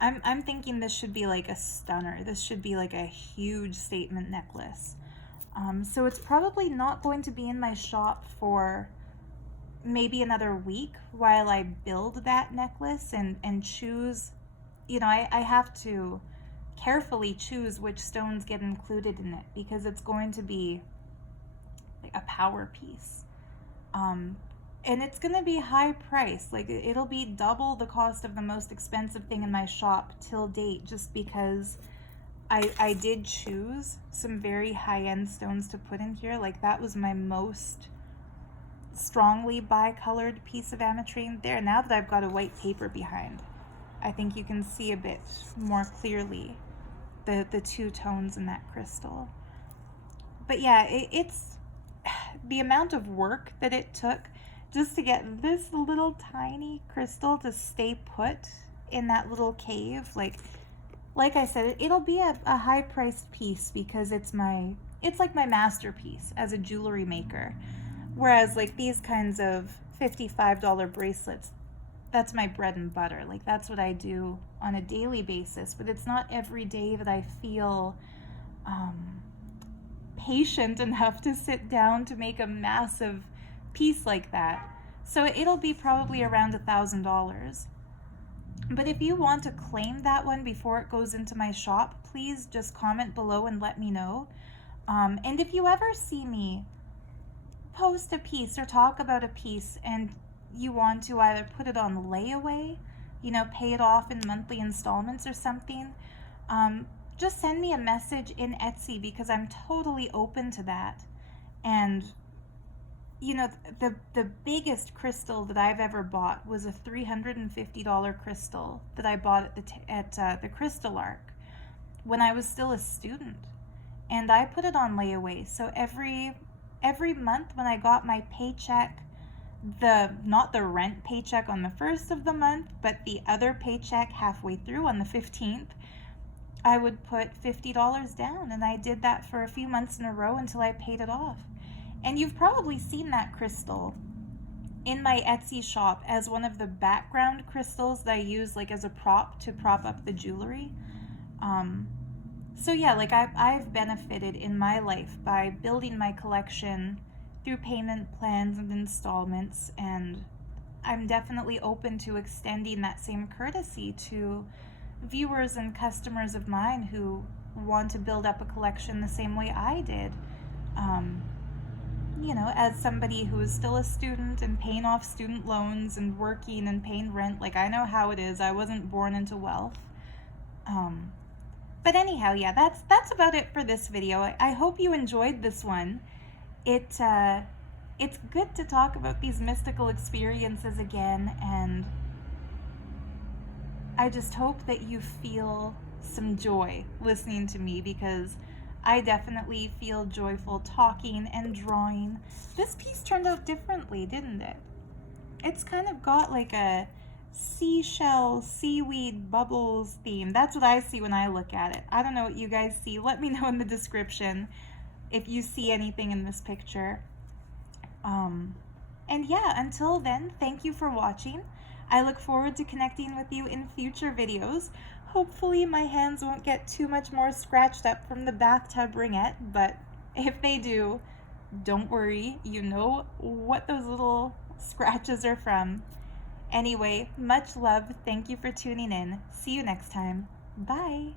I'm thinking this should be like a stunner. This should be like a huge statement necklace. So it's probably not going to be in my shop for maybe another week while I build that necklace and choose, you know, I have to carefully choose which stones get included in it because it's going to be like a power piece. And it's going to be high price. Like it'll be double the cost of the most expensive thing in my shop till date, just because I did choose some very high-end stones to put in here. Like that was my most strongly bi-colored piece of ametrine there. Now that I've got a white paper behind, I think you can see a bit more clearly the two tones in that crystal. But yeah, it's the amount of work that it took just to get this little tiny crystal to stay put in that little cave. Like I said, it'll be a high-priced piece because it's like my masterpiece as a jewelry maker. Whereas like these kinds of $55 bracelets, that's my bread and butter. Like that's what I do on a daily basis, but it's not every day that I feel patient enough to sit down to make a massive piece like that. So it'll be probably around $1,000. But if you want to claim that one before it goes into my shop, please just comment below and let me know. And if you ever see me post a piece or talk about a piece and you want to either put it on layaway, you know, pay it off in monthly installments or something, just send me a message in Etsy because I'm totally open to that. And you know, the biggest crystal that I've ever bought was a $350 crystal that I bought at the Crystal Arc when I was still a student, and I put it on layaway. So every month when I got my paycheck, not the rent paycheck on the first of the month, but the other paycheck halfway through on the 15th, I would put $50 down, and I did that for a few months in a row until I paid it off. And you've probably seen that crystal in my Etsy shop as one of the background crystals that I use like as a prop to prop up the jewelry. So yeah, like I've benefited in my life by building my collection through payment plans and installments, and I'm definitely open to extending that same courtesy to viewers and customers of mine who want to build up a collection the same way I did. You know, as somebody who is still a student and paying off student loans and working and paying rent, like I know how it is. I wasn't born into wealth. But anyhow, yeah, that's about it for this video. I hope you enjoyed this one. It's good to talk about these mystical experiences again, and I just hope that you feel some joy listening to me, because I definitely feel joyful talking and drawing. This piece turned out differently, didn't it? It's kind of got like a seashell, seaweed, bubbles theme. That's what I see when I look at it. I don't know what you guys see. Let me know in the description if you see anything in this picture. And yeah, until then, thank you for watching. I look forward to connecting with you in future videos. Hopefully my hands won't get too much more scratched up from the bathtub ringette, but if they do, don't worry. You know what those little scratches are from. Anyway, much love. Thank you for tuning in. See you next time. Bye.